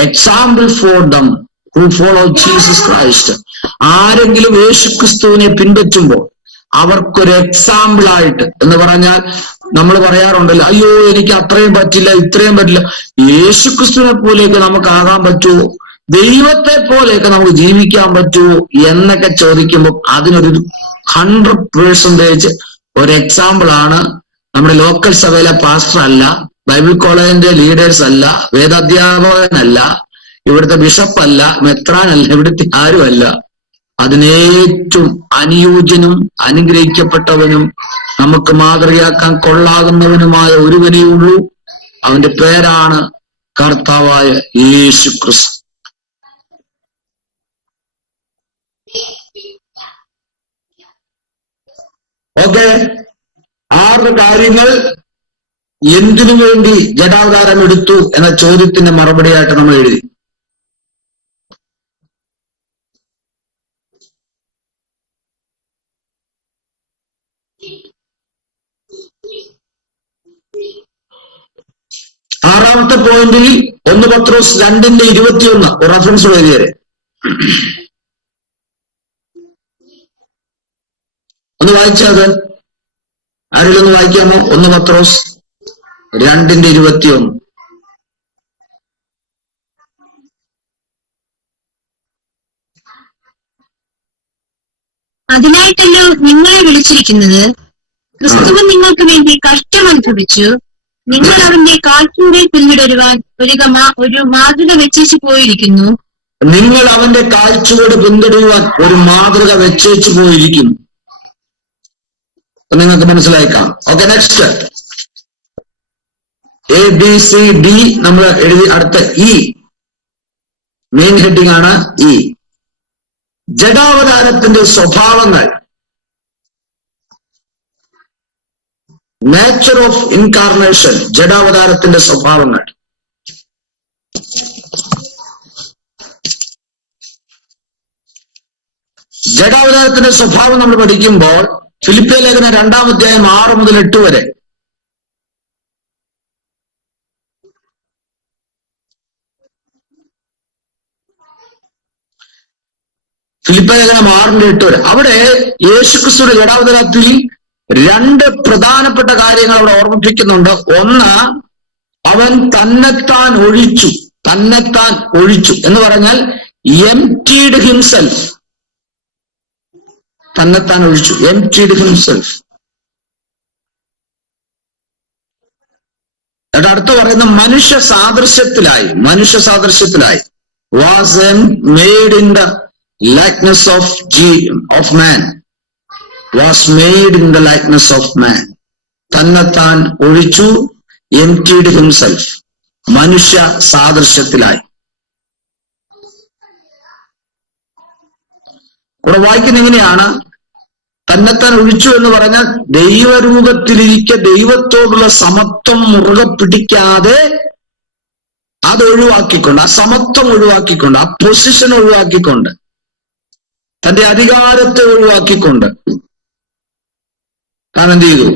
example for them who follow Jesus Christ. ആരെങ്കിലും യേശുക്രിസ്തുവിനെ പിൻപറ്റുമ്പോൾ അവർക്കൊരു എക്സാമ്പിൾ ആയിട്ട്, എന്ന് പറഞ്ഞാൽ നമ്മൾ പറയാറുണ്ടല്ലോ, അയ്യോ എനിക്ക് അത്രയും പറ്റില്ല ഇത്രയും പറ്റില്ല. യേശുക്രിസ്തുവിനെ പോലെയൊക്കെ നമുക്ക് ആകാൻ പറ്റുമോ? ദൈവത്തെ പോലെയൊക്കെ നമുക്ക് ജീവിക്കാൻ പറ്റുമോ എന്നൊക്കെ ചോദിക്കുമ്പോൾ അതിനൊരു 100% ഒരു എക്സാമ്പിൾ ആണ് നമ്മുടെ ലോക്കൽ സഭയിലെ പാസ്റ്റർ അല്ല, ബൈബിൾ കോളേജിന്റെ ലീഡേഴ്സ് അല്ല, വേദാധ്യാപകനല്ല, ഇവിടുത്തെ ബിഷപ്പല്ല, മെത്രാനല്ല, ഇവിടുത്തെ ആരുമല്ല. അതിനേറ്റവും അനുയോജ്യനും അനുഗ്രഹിക്കപ്പെട്ടവനും നമുക്ക് മാതൃകയാക്കാൻ കൊള്ളാകുന്നവനുമായ ഒരുവനേ ഉള്ളൂ. അവന്റെ പേരാണ് കർത്താവായ യേശുക്രിസ്തു. ഓക്കെ, 6 കാര്യങ്ങൾ എന്തിനു വേണ്ടി ജഡാവതാരം എടുത്തു എന്ന ചോദ്യത്തിന്റെ മറുപടിയായിട്ട് നമ്മൾ എഴുതി. ആറാമത്തെ പോയിന്റിൽ 1 പത്രോസ് 2:21 റെഫറൻസ് എഴുതിയത് ഒന്ന് വായിച്ചത് ആരെങ്കിലും ഒന്ന് വായിക്കാമോ? 1 പത്രോസ് 2:21. അതിനായിട്ടല്ലോ നിങ്ങളെ വിളിച്ചിരിക്കുന്നത്. ക്രിസ്തുവൻ നിങ്ങൾക്ക് വേണ്ടി കഷ്ടം അനുഭവിച്ചു. നിങ്ങൾ അവന്റെ കാൽച്ചൂടിൽ പിന്തുടരുവാൻ ഒരു മാതൃക വെച്ചേച്ചു പോയിരിക്കുന്നു. നിങ്ങൾ അവന്റെ കാൽച്ചുവട് പിന്തുടരുവാൻ ഒരു മാതൃക വെച്ചേച്ചു പോയിരിക്കുന്നു. നിങ്ങൾക്ക് മനസ്സിലാക്കാം. ഓക്കെ, നെക്സ്റ്റ് ABCD നമ്മൾ എഴുതി. അടുത്ത E, മെയിൻ ഹെഡിങ് ആണ് E. ജഡാവതാരത്തിന്റെ സ്വഭാവങ്ങൾ. നേച്ചർ ഓഫ് ഇൻകാർണേഷൻ, ജഡാവതാരത്തിന്റെ സ്വഭാവങ്ങൾ. ജഡാവതാരത്തിന്റെ സ്വഭാവം നമ്മൾ പഠിക്കുമ്പോൾ ഫിലിപ്പിയ ലേഖനം 2-ാം അധ്യായം 6 മുതൽ 8 വരെ. ഫിലിപ്പിയ ലേഖനം 6-8 വരെ. അവിടെ യേശുക്രിസ്തുവിന്റെ ജഡാവതാരത്തിൽ രണ്ട് പ്രധാനപ്പെട്ട കാര്യങ്ങൾ അവിടെ ഓർമ്മിപ്പിക്കുന്നുണ്ട്. ഒന്ന്, അവൻ തന്നെത്താൻ ഒഴിച്ചു. തന്നെത്താൻ ഒഴിച്ചു എന്ന് പറഞ്ഞാൽ emptied himself. തന്നെത്താൻ ഒഴിച്ചു, emptied himself. അടുത്ത് പറയുന്ന മനുഷ്യ സാദൃശ്യത്തിലായി. മനുഷ്യ സാദൃശ്യത്തിലായി. was made in the likeness of man. was made in the likeness of man. തന്നെത്താൻ ഒഴിച്ചു, emptied himself. മനുഷ്യ സാദൃശ്യത്തിലായി. ഇവിടെ വായിക്കുന്ന എങ്ങനെയാണ്? തന്നെത്താൻ ഒഴിച്ചു എന്ന് പറഞ്ഞാൽ ദൈവരൂപത്തിലിരിക്കെ ദൈവത്തോടുള്ള സമത്വം മുറുകെ പിടിക്കാതെ അത് ഒഴിവാക്കിക്കൊണ്ട്, ആ സമത്വം ഒഴിവാക്കിക്കൊണ്ട്, ആ പൊസിഷൻ ഒഴിവാക്കിക്കൊണ്ട്, തന്റെ അധികാരത്തെ ഒഴിവാക്കിക്കൊണ്ട് താൻ എന്ത് ചെയ്തു?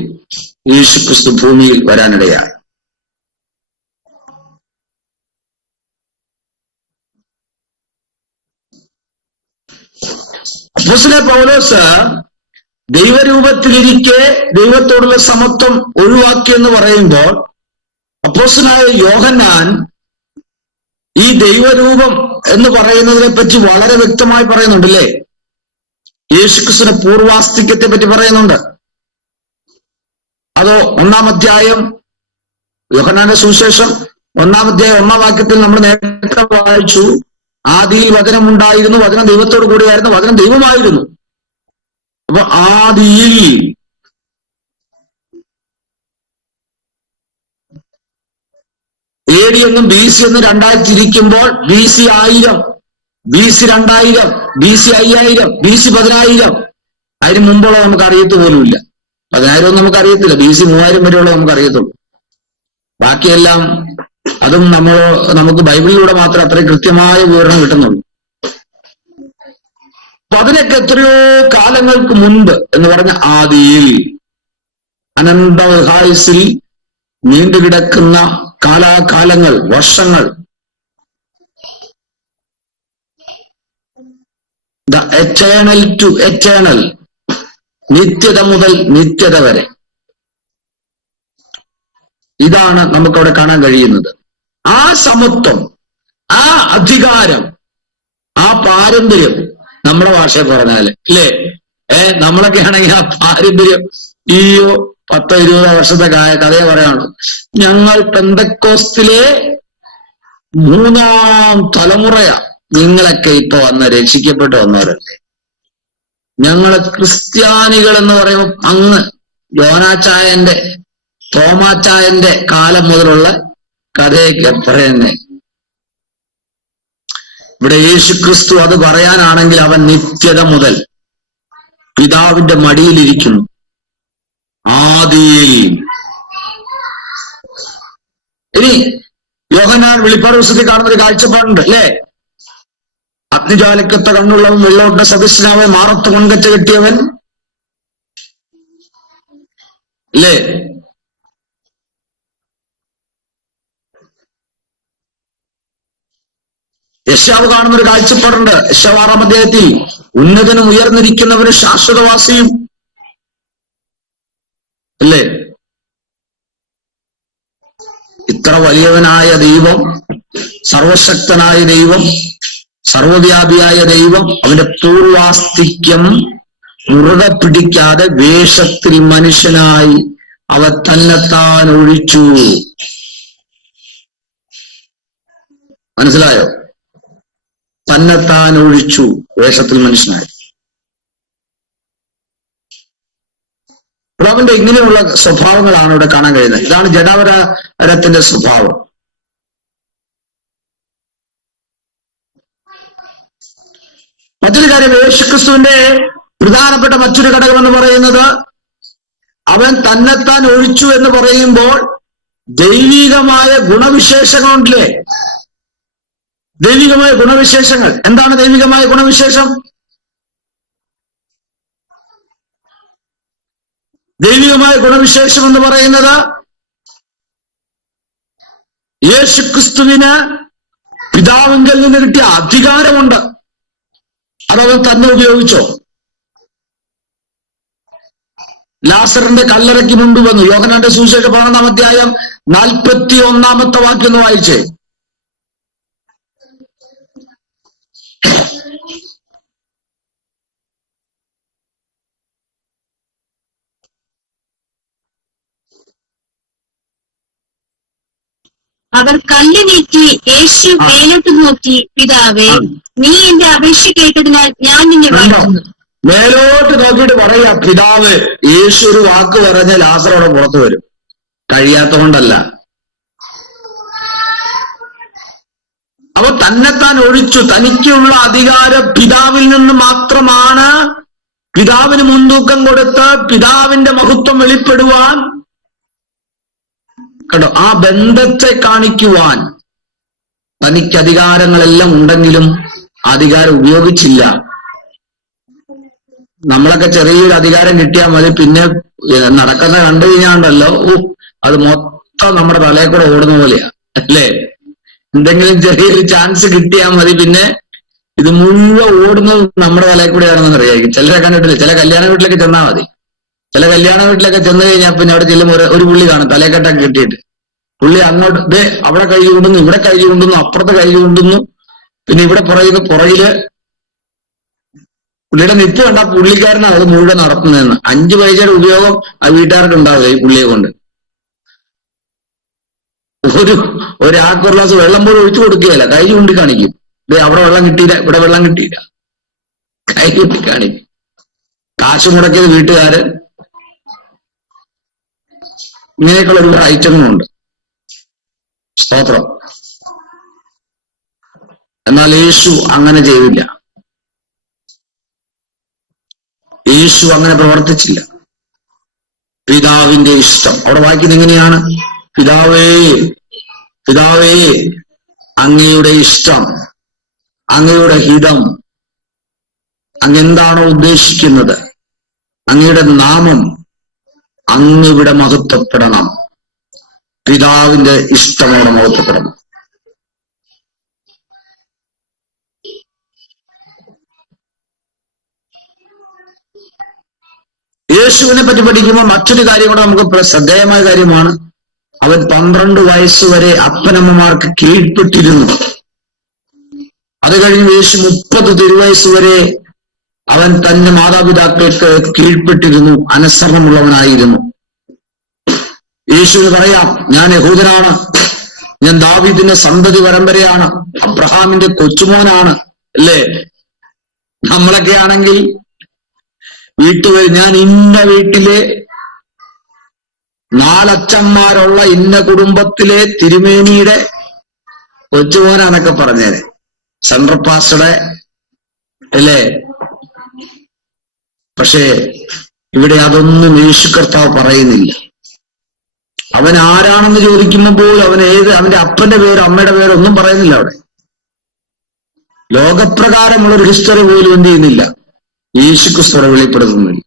യേശുക്രിസ്തു ഭൂമിയിൽ വരാനിടയായി. അപ്പോസ്തലനായ പൗലോസ് ദൈവരൂപത്തിലിരിക്കെ ദൈവത്തോടുള്ള സമത്വം ഒഴിവാക്കി എന്ന് പറയുമ്പോൾ, അപ്പോസ്തലനായ യോഹന്നാൻ ഈ ദൈവരൂപം എന്ന് പറയുന്നതിനെ പറ്റി വളരെ വ്യക്തമായി പറയുന്നുണ്ട് അല്ലേ? യേശുക്രിസ്തുവിന്റെ പൂർവാസ്തിക്യത്തെ പറ്റി പറയുന്നുണ്ട്. അതോ 1-ാം അധ്യായം യോഹന്നാന്റെ സുവിശേഷം 1-ാം അധ്യായം 1-ാം വാക്യത്തിൽ നമ്മൾ നേരത്തെ വായിച്ചു, ആദിയിൽ വചനം ഉണ്ടായിരുന്നു, വചനം ദൈവത്തോട് കൂടിയായിരുന്നു, വചനം ദൈവമായിരുന്നു. അപ്പൊ ആദിയിൽ AD ഒന്നും BC ഒന്നും രണ്ടായിട്ട് ഇരിക്കുമ്പോൾ BC 1000, BC 2000, BC 5000, BC 10000. അതിന് മുമ്പുള്ള നമുക്ക് അറിയത്ത് പോലുമില്ല. 10,000 ഒന്നും നമുക്ക് അറിയത്തില്ല. BC 3000 വരെയുള്ള നമുക്ക് അറിയത്തുള്ളൂ. ബാക്കിയെല്ലാം അതും നമുക്ക് ബൈബിളിലൂടെ മാത്രം അത്രയും കൃത്യമായ വിവരണം കിട്ടുന്നുള്ളൂ. അപ്പൊ അതിനൊക്കെ എത്രയോ കാലങ്ങൾക്ക് മുൻപ് എന്ന് പറഞ്ഞ ആദിയിൽ അനന്തഹായുസിൽ നീണ്ടുകിടക്കുന്ന കാലാകാലങ്ങൾ, വർഷങ്ങൾ, ദ എറ്റേണൽ ടു എറ്റേണൽ, നിത്യത മുതൽ നിത്യത വരെ. ഇതാണ് നമുക്കവിടെ കാണാൻ കഴിയുന്നത്. ആ സമത്വം, ആ അധികാരം, ആ പാരമ്പര്യം, നമ്മുടെ ഭാഷയിൽ പറഞ്ഞാല് അല്ലേ, നമ്മളൊക്കെ ആണെങ്കിൽ ആ പാരമ്പര്യം 10-20 വർഷത്തെ കഥയെ പറയാനുള്ളൂ. ഞങ്ങൾ പെന്തക്കോസ്തിലെ 3-ാം തലമുറയാ. നിങ്ങളൊക്കെ ഇപ്പൊ രക്ഷിക്കപ്പെട്ട് വന്നവരല്ലേ. ഞങ്ങള് ക്രിസ്ത്യാനികൾ എന്ന് പറയുമ്പോൾ അങ്ങ് യോനാച്ചായന്റെ, തോമാച്ചായന്റെ കാലം മുതലുള്ള കഥയൊക്കെ പറയുന്നേ. ഇവിടെ യേശുക്രിസ്തു അത് പറയാനാണെങ്കിൽ അവൻ നിത്യത മുതൽ പിതാവിന്റെ മടിയിലിരിക്കുന്നു. ആദിയിൽ. ഇനി യോഹന്നാൻ വെളിപ്പാട് പുസ്തകത്തിൽ കാണുന്ന ഒരു കാഴ്ചപ്പാടുണ്ട് അല്ലേ? അഗ്നിജാലിക്കത്ത കണ്ണുള്ളവൻ, വെള്ളോട്ട സദൃശനാവൻ, മാറത്ത് മുൻകച്ച കെട്ടിയവൻ അല്ലേ? യെശയ്യാവ് കാണുന്ന ഒരു കാഴ്ചപ്പാടുണ്ട്. യെശയ്യാവ് 6-ാം അധ്യായത്തിൽ ഉന്നതനും ഉയർന്നിരിക്കുന്നവനും ശാശ്വതവാസിയും അല്ലേ? ഇത്ര വലിയവനായ ദൈവം, സർവശക്തനായ ദൈവം, സർവവ്യാപിയായ ദൈവം അവന്റെ പൂർവാസ്തിക്യം മുറുകെ പിടിക്കാതെ വേഷത്തിൽ മനുഷ്യനായി അവ തന്നെത്താൻ ഒഴിച്ചു. മനസ്സിലായോ? തന്നെത്താൻ ഒഴിച്ചു, വേഷത്തിൽ മനുഷ്യനായി. അവന്റെ ഇങ്ങനെയുള്ള സ്വഭാവങ്ങളാണ് ഇവിടെ കാണാൻ കഴിയുന്നത്. ഇതാണ് ജഡാവരത്തിന്റെ സ്വഭാവം. മറ്റൊരു കാര്യം, യേശുക്രിസ്തുവിന്റെ പ്രധാനപ്പെട്ട മറ്റൊരു ഘടകം എന്ന് പറയുന്നത്, അവൻ തന്നെത്താൻ ഒഴിച്ചു എന്ന് പറയുമ്പോൾ ദൈവികമായ ഗുണവിശേഷങ്ങളുണ്ടല്ലേ? ദൈവികമായ ഗുണവിശേഷങ്ങൾ. എന്താണ് ദൈവികമായ ഗുണവിശേഷം? ദൈവികമായ ഗുണവിശേഷം എന്ന് പറയുന്നത്, യേശുക്രിസ്തുവിന് പിതാവിങ്കൽ നിന്ന് കിട്ടിയ അധികാരമുണ്ട്. അതവൻ തന്നെ ഉപയോഗിച്ചോ? ലാസറിന്റെ കല്ലറയ്ക്ക് മുമ്പ് വന്നു. യോഹന്നാന്റെ സുവിശേഷം 11-ാം അധ്യായം 41-ാമത്തെ വാക്യം ഒന്ന് വായിച്ചേ. അവർ കല്ല് നീക്കി. യേശു മേലോട്ട് നോക്കി, പിതാവേ, നീ എന്റെ അപേക്ഷ കേട്ടതിനാൽ ഞാൻ നിന്നെ വാഴ്ത്തുന്നു. മേലോട്ട് നോക്കിയിട്ട് പറയാ, പിതാവ്. യേശു ഒരു വാക്ക് പറഞ്ഞ ലാസർ അവിടെ പുറത്തു വരും. കഴിയാത്തതുകൊണ്ടല്ല. അവ തന്നെത്താൻ ഒഴിച്ചു. തനിക്കുള്ള അധികാരം പിതാവിൽ നിന്ന് മാത്രമാണ്. പിതാവിന് മുൻതൂക്കം കൊടുത്ത് പിതാവിന്റെ മഹത്വം വെളിപ്പെടുവാൻ, കേട്ടോ, ആ ബന്ധത്തെ കാണിക്കുവാൻ തനിക്ക് അധികാരങ്ങളെല്ലാം ഉണ്ടെങ്കിലും അധികാരം ഉപയോഗിച്ചില്ല. നമ്മളൊക്കെ ചെറിയൊരു അധികാരം കിട്ടിയാൽ മതി, പിന്നെ നടക്കുന്ന കണ്ടു കഴിഞ്ഞാണ്ടല്ലോ അത് മൊത്തം നമ്മുടെ തലയിൽ കൂടെ ഓടുന്ന പോലെയാ, അല്ലേ? എന്തെങ്കിലും ചെറിയൊരു ചാൻസ് കിട്ടിയാൽ മതി, പിന്നെ ഇത് മുഴുവൻ ഓടുന്നത് നമ്മുടെ തലയിൽ കൂടെയാണെന്ന് അറിയായിരിക്കും. ചിലരെ കണ്ടിട്ടില്ല, ചില കല്യാണ വീട്ടിലൊക്കെ ചെന്നാൽ മതി. ചില കല്യാണ വീട്ടിലൊക്കെ ചെന്ന് കഴിഞ്ഞാൽ പിന്നെ അവിടെ ചെല്ലുമ്പോൾ ഒരു പുള്ളി കാണും തലക്കെട്ടൊക്കെ കിട്ടിയിട്ട്. പുള്ളി അങ്ങോട്ട് അവിടെ കൈ കൊണ്ടുന്നു, ഇവിടെ കൈ കൊണ്ടുന്നു, അപ്പുറത്തെ കൈ കൊണ്ടുന്നു, പിന്നെ ഇവിടെ പുറകില് പുള്ളിയുടെ നിപ്പ് കണ്ട പുള്ളിക്കാരനാണ് അത് മുഴുവൻ നടത്തുന്നതെന്ന്. 5 പൈസയുടെ ഉപയോഗം ആ വീട്ടുകാർക്ക് ഉണ്ടാവില്ല ഈ പുള്ളിയെ കൊണ്ട്. ഒരു ആക്കൊരു ഗ്ലാസ് വെള്ളം പോലും ഒഴിച്ചു കൊടുക്കുകയല്ല, കൈ ചൂണ്ടി കാണിക്കും. അവിടെ വെള്ളം കിട്ടിയില്ല, ഇവിടെ വെള്ളം കിട്ടിയില്ല, കൈ ചൂണ്ടി കാണിക്കും. കാശ് മുടക്കിയത് വീട്ടുകാര്. ഇങ്ങനെയൊക്കെയുള്ള ഒരുപാട് ഐറ്റങ്ങളുണ്ട്. സ്തോത്രം. എന്നാൽ യേശു അങ്ങനെ ചെയ്തില്ല. യേശു അങ്ങനെ പ്രവർത്തിച്ചില്ല. പിതാവിന്റെ ഇഷ്ടം അവിടെ വായിക്കുന്നത് എങ്ങനെയാണ്? പിതാവേ, പിതാവേ, അങ്ങയുടെ ഇഷ്ടം, അങ്ങയുടെ ഹിതം, അങ്ങെന്താണോ ഉദ്ദേശിക്കുന്നത്, അങ്ങയുടെ നാമം അങ്ങിവിടെ മഹത്വപ്പെടണം. പിതാവിന്റെ ഇഷ്ടമോടെ മഹത്വപ്പെടണം. യേശുവിനെ പറ്റി പഠിക്കുമ്പോൾ മറ്റൊരു കാര്യം കൂടെ നമുക്ക് ശ്രദ്ധേയമായ കാര്യമാണ്. അവൻ 12 വയസ്സുവരെ അപ്പനമ്മമാർക്ക് കീഴ്പ്പെട്ടിരുന്നു. അത് കഴിഞ്ഞ് യേശു 30 തിരുവയസ്സ് വരെ അവൻ തന്റെ മാതാപിതാക്കൾക്ക് കീഴ്പ്പെട്ടിരുന്നു, അനുസരണമുള്ളവനായിരുന്നു. യേശുവിന് പറയാം, ഞാൻ യഹൂദനാണ്, ഞാൻ ദാവീദിന്റെ സന്തതി പരമ്പരയാണ്, അബ്രഹാമിന്റെ കൊച്ചുമോനാണ്, അല്ലേ? നമ്മളൊക്കെ ആണെങ്കിൽ ഞാൻ ഇന്ന വീട്ടിലെ 4 അച്ഛന്മാരുള്ള ഇന്ന കുടുംബത്തിലെ തിരുമേനിയുടെ കൊച്ചുമോനാന്നൊക്കെ പറഞ്ഞേനെ, സെൻട്രൽ പാസ്റ്ററുടെ, അല്ലേ? പക്ഷേ ഇവിടെ അതൊന്നും യേശു കർത്താവ് പറയുന്നില്ല. അവൻ ആരാണെന്ന് ചോദിക്കുമ്പോൾ അവന്റെ അപ്പന്റെ പേര് അമ്മയുടെ പേര് ഒന്നും പറയുന്നില്ല. അവിടെ ലോകപ്രകാരമുള്ളൊരു ഹിസ്റ്ററി പോലും എന്ത് ചെയ്യുന്നില്ല, യേശു ക്രിസ്തുവിനെ വെളിപ്പെടുത്തുന്നില്ല.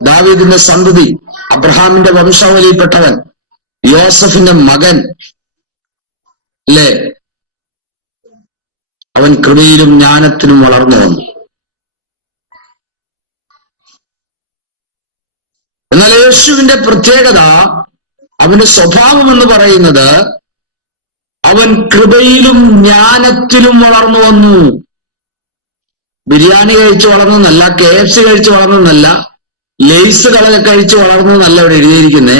ദാവീദിന്റെ സന്തതി, അബ്രഹാമിന്റെ വംശാവലിയിൽപ്പെട്ടവൻ, യോസഫിന്റെ മകൻ, അല്ലേ? അവൻ കൃപയിലും ജ്ഞാനത്തിലും വളർന്നു വന്നു. എന്നാൽ യേശുവിന്റെ പ്രത്യേകത, അവന്റെ സ്വഭാവം എന്ന് പറയുന്നത് അവൻ കൃപയിലും ജ്ഞാനത്തിലും വളർന്നു വന്നു. ബിരിയാണി കഴിച്ച് വളർന്നല്ല, KFC കഴിച്ച് വളർന്നല്ല, ലേസ് കഴിച്ച് വളർന്നു എന്നല്ല ഇവിടെ എഴുതിയിരിക്കുന്നേ.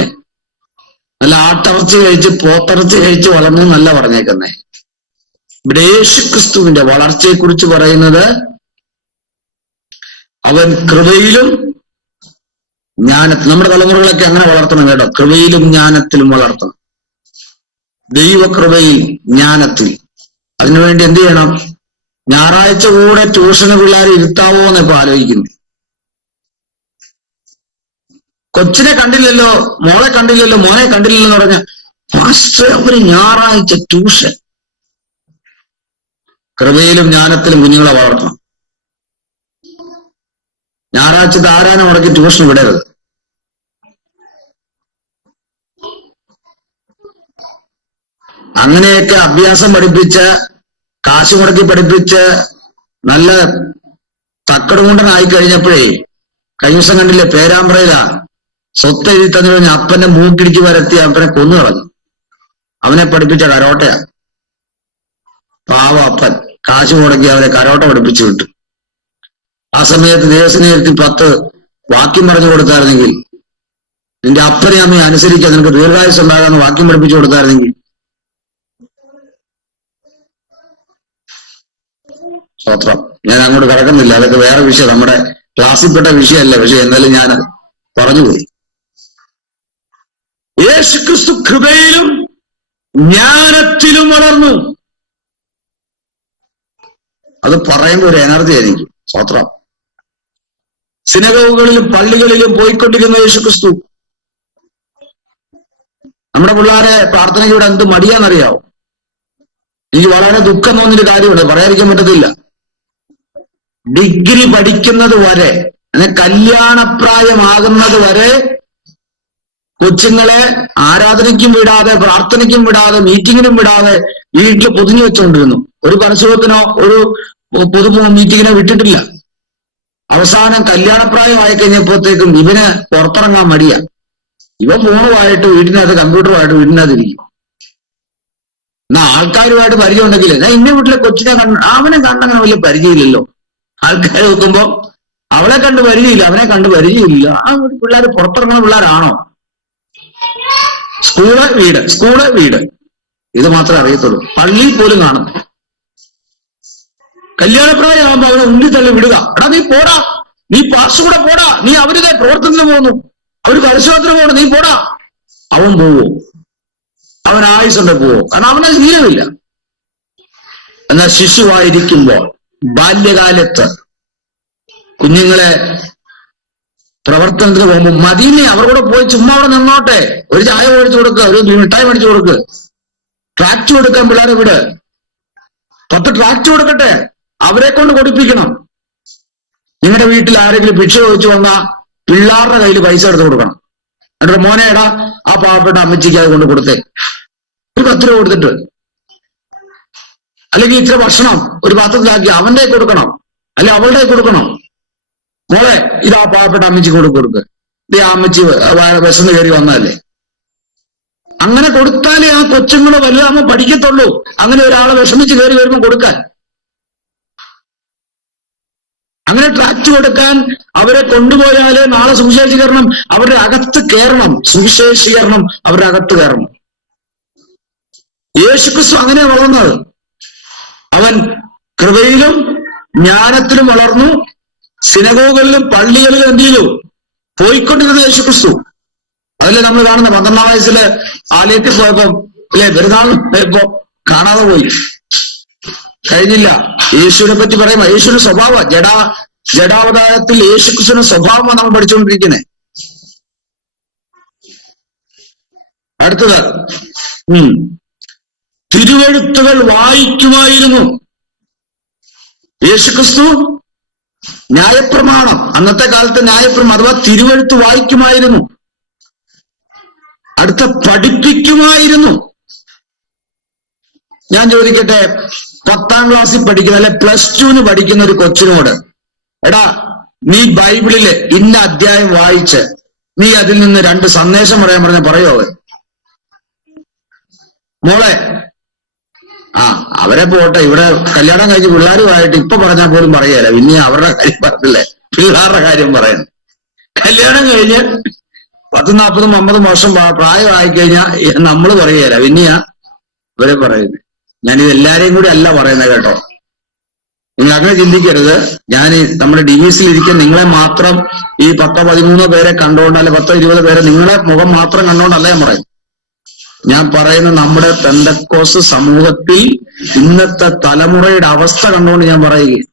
നല്ല ആട്ടിറച്ചി കഴിച്ച് പോത്തിറച്ചി കഴിച്ച് വളർന്നു എന്നല്ല പറഞ്ഞേക്കുന്നേ. ഇവിടെ യേശുക്രിസ്തുവിന്റെ വളർച്ചയെ കുറിച്ച് പറയുന്നത് അവൻ കൃപയിലും ജ്ഞാനത്തിൽ. നമ്മുടെ തലമുറകളൊക്കെ അങ്ങനെ വളർത്തണം കേട്ടോ, കൃപയിലും ജ്ഞാനത്തിലും വളർത്തണം. ദൈവകൃപയിൽ ജ്ഞാനത്തിൽ. അതിനുവേണ്ടി എന്ത് ചെയ്യണം? ഞായറാഴ്ച കൂടെ ട്യൂഷന് പിള്ളേരെ ഇരുത്താവോ എന്ന് ഇപ്പൊ ആലോചിക്കുന്നു. കൊച്ചിനെ കണ്ടില്ലല്ലോ, മോളെ കണ്ടില്ലല്ലോ, മോനെ കണ്ടില്ലല്ലോ എന്ന് പറഞ്ഞ ഫാസ്റ്റ് ഒരു ഞായറാഴ്ച ട്യൂഷൻ. കൃപയിലും ജ്ഞാനത്തിലും കുഞ്ഞുങ്ങളെ വളർത്തണം. ഞായറാഴ്ചത്തെ ആരാനും മുടക്കി ട്യൂഷൻ വിടരുത്. അങ്ങനെയൊക്കെ അഭ്യാസം പഠിപ്പിച്ച്, കാശ് മുടക്കി പഠിപ്പിച്ച് നല്ല തക്കടുകൊണ്ടനായി കഴിഞ്ഞപ്പോഴേ കഴിഞ്ഞ ദിവസം കണ്ടില്ലേ, പേരാമ്പ്രയിലാ സ്വത്ത് എഴുതി തന്നു കഴിഞ്ഞ അപ്പന്റെ മൂക്കിടിച്ച് വരത്തി അപ്പനെ കൊന്നു കളഞ്ഞു. അവനെ പഠിപ്പിച്ച കരോട്ടയാ. പാവ അപ്പൻ കാശ് മുടക്കി അവനെ കരോട്ട പഠിപ്പിച്ചു വിട്ടു. ആ സമയത്ത് ദേവസ്വം 10 വാക്യം പറഞ്ഞു കൊടുത്തായിരുന്നെങ്കിൽ, നിന്റെ അപ്പനെ അമ്മയെ അനുസരിക്കാൻ നിനക്ക് ദീർഘായുസ് ഉണ്ടാകാന്ന് വാക്യം പഠിപ്പിച്ചു കൊടുത്തായിരുന്നെങ്കിൽ. സ്തോത്രം. ഞാൻ അങ്ങോട്ട് കിടക്കുന്നില്ല, അതൊക്കെ വേറെ വിഷയം, നമ്മുടെ ക്ലാസ്സിൽപ്പെട്ട വിഷയമല്ല. പക്ഷെ എന്നാലും ഞാൻ പറഞ്ഞുപോയി. യേശുക്രിസ്തു കൃപയിലും ജ്ഞാനത്തിലും വളർന്നു. അത് പറയുമ്പോൾ ഒരു എനർജി ആയിരിക്കും. സ്തോത്രം. സിനഗോഗുകളിലും പള്ളികളിലും പോയിക്കൊണ്ടിരുന്ന യേശുക്രിസ്തു നമ്മുടെ പിള്ളേരെ പ്രാർത്ഥനയ്ക്ക് ഇവിടെ എന്ത് മടിയാന്നറിയാവോ? എനിക്ക് വളരെ ദുഃഖം തോന്നിയൊരു കാര്യമുണ്ട്, പറയാതിരിക്കാൻ പറ്റത്തില്ല. ഡിഗ്രി പഠിക്കുന്നത് വരെ, കല്യാണപ്രായമാകുന്നത് വരെ കൊച്ചുങ്ങളെ ആരാധനയ്ക്കും വിടാതെ, പ്രാർത്ഥനയ്ക്കും വിടാതെ, മീറ്റിങ്ങിനും വിടാതെ വീട്ടിൽ പൊതിഞ്ഞു വെച്ചുകൊണ്ടിരുന്നു. ഒരു പരസ്യത്തിനോ ഒരു പൊതു മീറ്റിങ്ങിനോ വിട്ടിട്ടില്ല. അവസാനം കല്യാണപ്രായം ആയി കഴിഞ്ഞപ്പോഴത്തേക്കും ഇവന് പുറത്തിറങ്ങാൻ മടിയാ. ഇവൻ ഫോണുമായിട്ട് വീട്ടിനകത്ത്, കമ്പ്യൂട്ടറുമായിട്ട് വീട്ടിനകത്തിരിക്കും. എന്നാ ആൾക്കാരുമായിട്ട് പരിചയം ഉണ്ടെങ്കിലേ, ഞാൻ ഇന്ന വീട്ടിലെ കൊച്ചിനെ അവനെ കണ്ടങ്ങനെ വലിയ പരിചയമില്ലല്ലോ. ആൾക്കാർ നോക്കുമ്പോ അവളെ കണ്ട് പരിചയമില്ല, അവനെ കണ്ട് പരിചയമില്ല. ആ പിള്ളേർ പുറത്തിറങ്ങുന്ന പിള്ളേരാണോ? സ്കൂള് വീട് ഇത് മാത്രമേ അറിയത്തുള്ളൂ. പള്ളിയിൽ പോലും കാണും. കല്യാണപ്രായമാകുമ്പോ അവനെ ഉള്ളിത്തള്ളി വിടുക. എടാ നീ പോടാ, നീ പാർശ്വ കൂടെ പോടാ, നീ അവരുടെ പ്രവർത്തനത്തിന് പോകുന്നു, അവര് പരിശോധന പോകണം, നീ പോടാ. അവൻ പോവോ? അവൻ ആയുസുണ്ട് പോവോ? കാരണം അവനെ ശീലമില്ല. എന്നാൽ ശിശുവായിരിക്കുമ്പോൾ, ബാല്യകാലത്ത് കുഞ്ഞുങ്ങളെ പ്രവർത്തനത്തിന് പോകുമ്പോൾ മദീനെ അവരുടെ പോയി ചുമ്മാ അവിടെ നിന്നോട്ടെ, ഒരു ചായ മേടിച്ചു കൊടുക്കുക, ഒരു മിഠായി മേടിച്ചു കൊടുക്കുക, ട്രാക്ട് കൊടുക്കാൻ പിള്ളേരെ വിട്, 10 ട്രാക്ട് കൊടുക്കട്ടെ, അവരെ കൊണ്ട് കൊടുപ്പിക്കണം. നിങ്ങളുടെ വീട്ടിൽ ആരെങ്കിലും ഭിക്ഷ ചോദിച്ചു വന്നാ പിള്ളേരുടെ കയ്യിൽ പൈസ എടുത്ത് കൊടുക്കണം. എന്നിട്ട് മോനെ എടാ ആ പാവപ്പെട്ട അമ്മച്ചിക്ക് അത് കൊണ്ട് കൊടുത്തേ, ഒരു 10 രൂപ കൊടുത്തിട്ട്. അല്ലെങ്കിൽ ഇത്ര ഭക്ഷണം ഒരു പാത്രത്തിലാക്കി അവന്റെ കൊടുക്കണം, അല്ലെ അവളുടെ കൊടുക്കണം. മോളെ ഇത് ആ പാവപ്പെട്ട അമ്മച്ചിക്ക് കൊടുക്ക്, ഇത് ആ അമ്മച്ചി വിശന്ന് കയറി വന്നതല്ലേ. അങ്ങനെ കൊടുത്താലേ ആ കൊച്ചുങ്ങള് വലുതാകുമ്പോൾ പഠിക്കത്തുള്ളൂ. അങ്ങനെ ഒരാളെ വിഷമിച്ച് കയറി വരുമ്പോൾ കൊടുക്കാൻ, അങ്ങനെ ട്രാക്ട് കൊടുക്കാൻ അവരെ കൊണ്ടുപോയാല് നാളെ സുവിശേഷീകരണം അവരുടെ അകത്ത് കയറണം. സുവിശേഷീകരണം അവരുടെ അകത്ത് കയറണം. യേശുക്രിസ്തു അങ്ങനെ വളർന്നത്. അവൻ കൃപയിലും ജ്ഞാനത്തിലും വളർന്നു. സിനഗോഗുകളിലും പള്ളികളിലും എന്ത് ചെയ്തു? പോയിക്കൊണ്ടിരുന്ന യേശുക്രിസ്തു. അതല്ലേ നമ്മൾ കാണുന്ന 12-ാം വയസ്സില് ആലയത്തിൽ പോയപ്പോ, അല്ലെ, പെരുന്നാൾ പോയപ്പോ കാണാതെ പോയി, കഴിഞ്ഞില്ല. യേശുവിനെ പറ്റി പറയുമ്പോ യേശുവിന്റെ സ്വഭാവം, ജഡാവതാരത്തിൽ യേശുക്രിസ്തുവിന്റെ സ്വഭാവമാണ് നമ്മൾ പഠിച്ചുകൊണ്ടിരിക്കുന്നത്. അടുത്തത്, തിരുവെഴുത്തുകൾ വായിക്കുമായിരുന്നു. യേശുക്രിസ്തു ന്യായപ്രമാണം, അന്നത്തെ കാലത്തെ ന്യായപ്രമാണം അഥവാ തിരുവെഴുത്ത് വായിക്കുമായിരുന്നു. അടുത്ത പഠിപ്പിക്കുമായിരുന്നു. ഞാൻ ചോദിക്കട്ടെ, 10-ാം ക്ലാസ്സിൽ പഠിക്കുന്ന അല്ലെ +2 പഠിക്കുന്ന ഒരു കൊച്ചിനോട്, എടാ നീ ബൈബിളിലെ ഇന്ന അധ്യായം വായിച്ച് നീ അതിൽ നിന്ന് 2 സന്ദേശം പറയാൻ പറഞ്ഞ പറയോ അവൻ? മോളെ അവരെ പോട്ടെ, ഇവിടെ കല്യാണം കഴിച്ച് പിള്ളേരുമായിട്ട് ഇപ്പൊ പറഞ്ഞാൽ പോലും പറയുകയല്ല, പിന്നെ അവരുടെ കാര്യം പറഞ്ഞില്ലേ, പിള്ളേരുടെ കാര്യം പറയുന്നു. കല്യാണം കഴിഞ്ഞ് 10-40-50 വർഷം പ്രായമായി കഴിഞ്ഞാൽ നമ്മൾ പറയുകയല്ല, പിന്നെയാ ഇവരെ പറയുന്നത്. ഞാനിത് എല്ലാരെയും കൂടി അല്ല പറയുന്നത് കേട്ടോ, നിങ്ങൾ അങ്ങനെ ചിന്തിക്കരുത്. ഞാൻ നമ്മുടെ DVC-യിൽ ഇരിക്കുന്ന നിങ്ങളെ മാത്രം ഈ 10-13 പേരെ കണ്ടുകൊണ്ട്, അല്ലെ 10-20 പേരെ നിങ്ങളെ മുഖം മാത്രം കണ്ടുകൊണ്ടല്ല ഞാൻ പറയുന്നത്. ഞാൻ പറയുന്ന നമ്മുടെ പെന്തക്കോസ്ത് സമൂഹത്തിൽ ഇന്നത്തെ തലമുറയുടെ അവസ്ഥ കണ്ടുകൊണ്ട് ഞാൻ പറയുകയാണ്.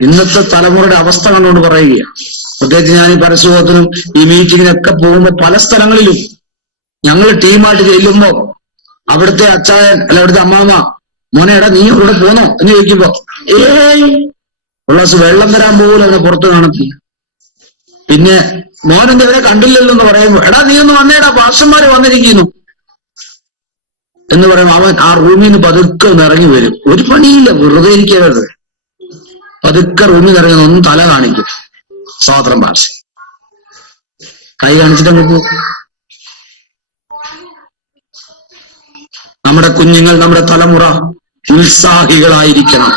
ഇന്നത്തെ തലമുറയുടെ അവസ്ഥ കണ്ടുകൊണ്ട് പറയുകയാണ്. പ്രത്യേകിച്ച് ഞാൻ ഈ പരസ്യത്തിനും ഈ മീറ്റിങ്ങിനൊക്കെ പോകുമ്പോൾ പല സ്ഥലങ്ങളിലും ഞങ്ങൾ ടീമായിട്ട് ചെല്ലുമ്പോ അവിടുത്തെ അച്ചായൻ അല്ല അവിടുത്തെ അമ്മാമ്മ, മോനെ എടാ നീ ഇവിടെ പോന്നോ എന്ന് ചോദിക്കുമ്പോ ഉള്ള വെള്ളം തരാൻ പോലും അതിനെ പുറത്ത് കാണത്തില്ല. പിന്നെ മോനെന്താ ഇവരെ കണ്ടില്ലല്ലോ എന്ന് പറയുമ്പോ, എടാ നീ ഒന്ന് വന്നേടാ പാർഷന്മാര് വന്നിരിക്കുന്നു എന്ന് പറയുമ്പോ അവൻ ആ റൂമിൽ നിന്ന് പതുക്കെ ഒന്ന് ഇറങ്ങി വരും. ഒരു പണിയില്ല, വെറുതെ ഇരിക്കരുത്. പതുക്കെ റൂമിൽ ഇറങ്ങി ഒന്ന് തല കാണിക്കും. സ്തോത്രം ഭാഷ. കൈ കാണിച്ചിട്ട് നമുക്ക് നമ്മുടെ കുഞ്ഞുങ്ങൾ, നമ്മുടെ തലമുറ ഉത്സാഹികളായിരിക്കണം.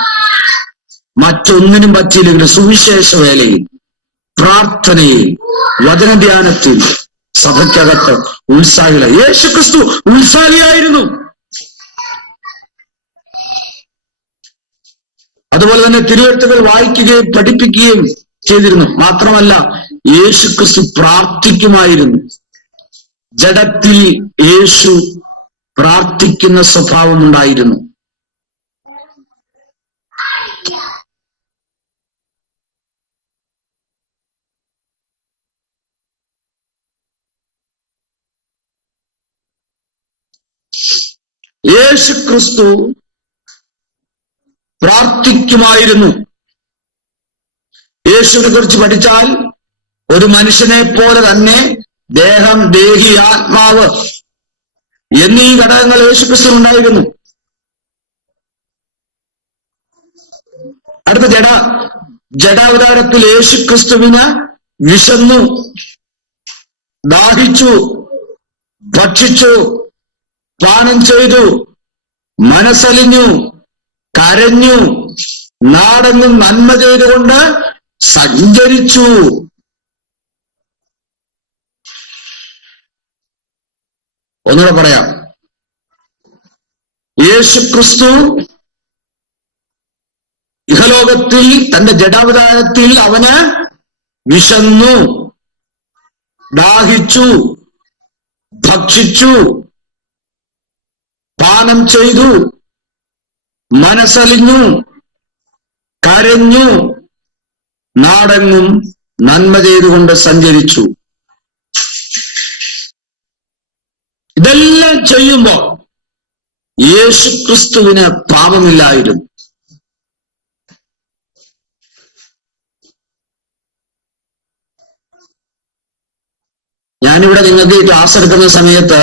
മറ്റൊന്നിനും പറ്റിയില്ലെങ്കിൽ സുവിശേഷ വേലയിൽ, പ്രാർത്ഥനയിൽ, വചനധ്യാനത്തിൽ, സഭയ്ക്കകത്ത് ഉത്സാഹികളായി. യേശുക്രിസ്തു ഉത്സാഹിയായിരുന്നു. അതുപോലെ തന്നെ തിരുവെഴുത്തുകൾ വായിക്കുകയും പഠിപ്പിക്കുകയും ചെയ്തിരുന്നു. മാത്രമല്ല യേശുക്രിസ്തു പ്രാർത്ഥിക്കുമായിരുന്നു. ജഡത്തിൽ യേശു പ്രാർത്ഥിക്കുന്ന സ്വഭാവം ഉണ്ടായിരുന്നു. യേശുക്രിസ്തു പ്രാർത്ഥിക്കുമായിരുന്നു. യേശുവിനെ കുറിച്ച് പഠിച്ചാൽ ഒരു മനുഷ്യനെ പോലെ തന്നെ ദേഹം, ദേഹി, ആത്മാവ് എന്നീ ഘടകങ്ങൾ യേശുക്രിസ്തു ഉണ്ടായിരുന്നു. അടുത്ത ജഡാവതാരത്തിൽ യേശുക്രിസ്തുവിന് വിശന്നു, ദാഹിച്ചു, ഭക്ഷിച്ചു, പാനം ചെയ്തു, മനസ്സലിഞ്ഞു, കരഞ്ഞു, നാടെന്നും നന്മ ചെയ്തുകൊണ്ട് സഞ്ചരിച്ചു. ഒന്നുകൂടെ പറയാം. യേശുക്രിസ്തു ഇഹലോകത്തിൽ തന്റെ ജഡാവതാരത്തിൽ അവന് വിശന്നു, ദാഹിച്ചു, ഭക്ഷിച്ചു, പാനം ചെയ്തു, മനസ്സലിഞ്ഞു, കരഞ്ഞു, നാടെങ്ങും നന്മ ചെയ്തുകൊണ്ട് സഞ്ചരിച്ചു. ഇതെല്ലാം ചെയ്യുമ്പോ യേശുക്രിസ്തുവിന് പാപമില്ലായിരുന്നു. ഞാനിവിടെ നിങ്ങൾക്ക് ഈ ക്ലാസ് എടുക്കുന്ന സമയത്ത്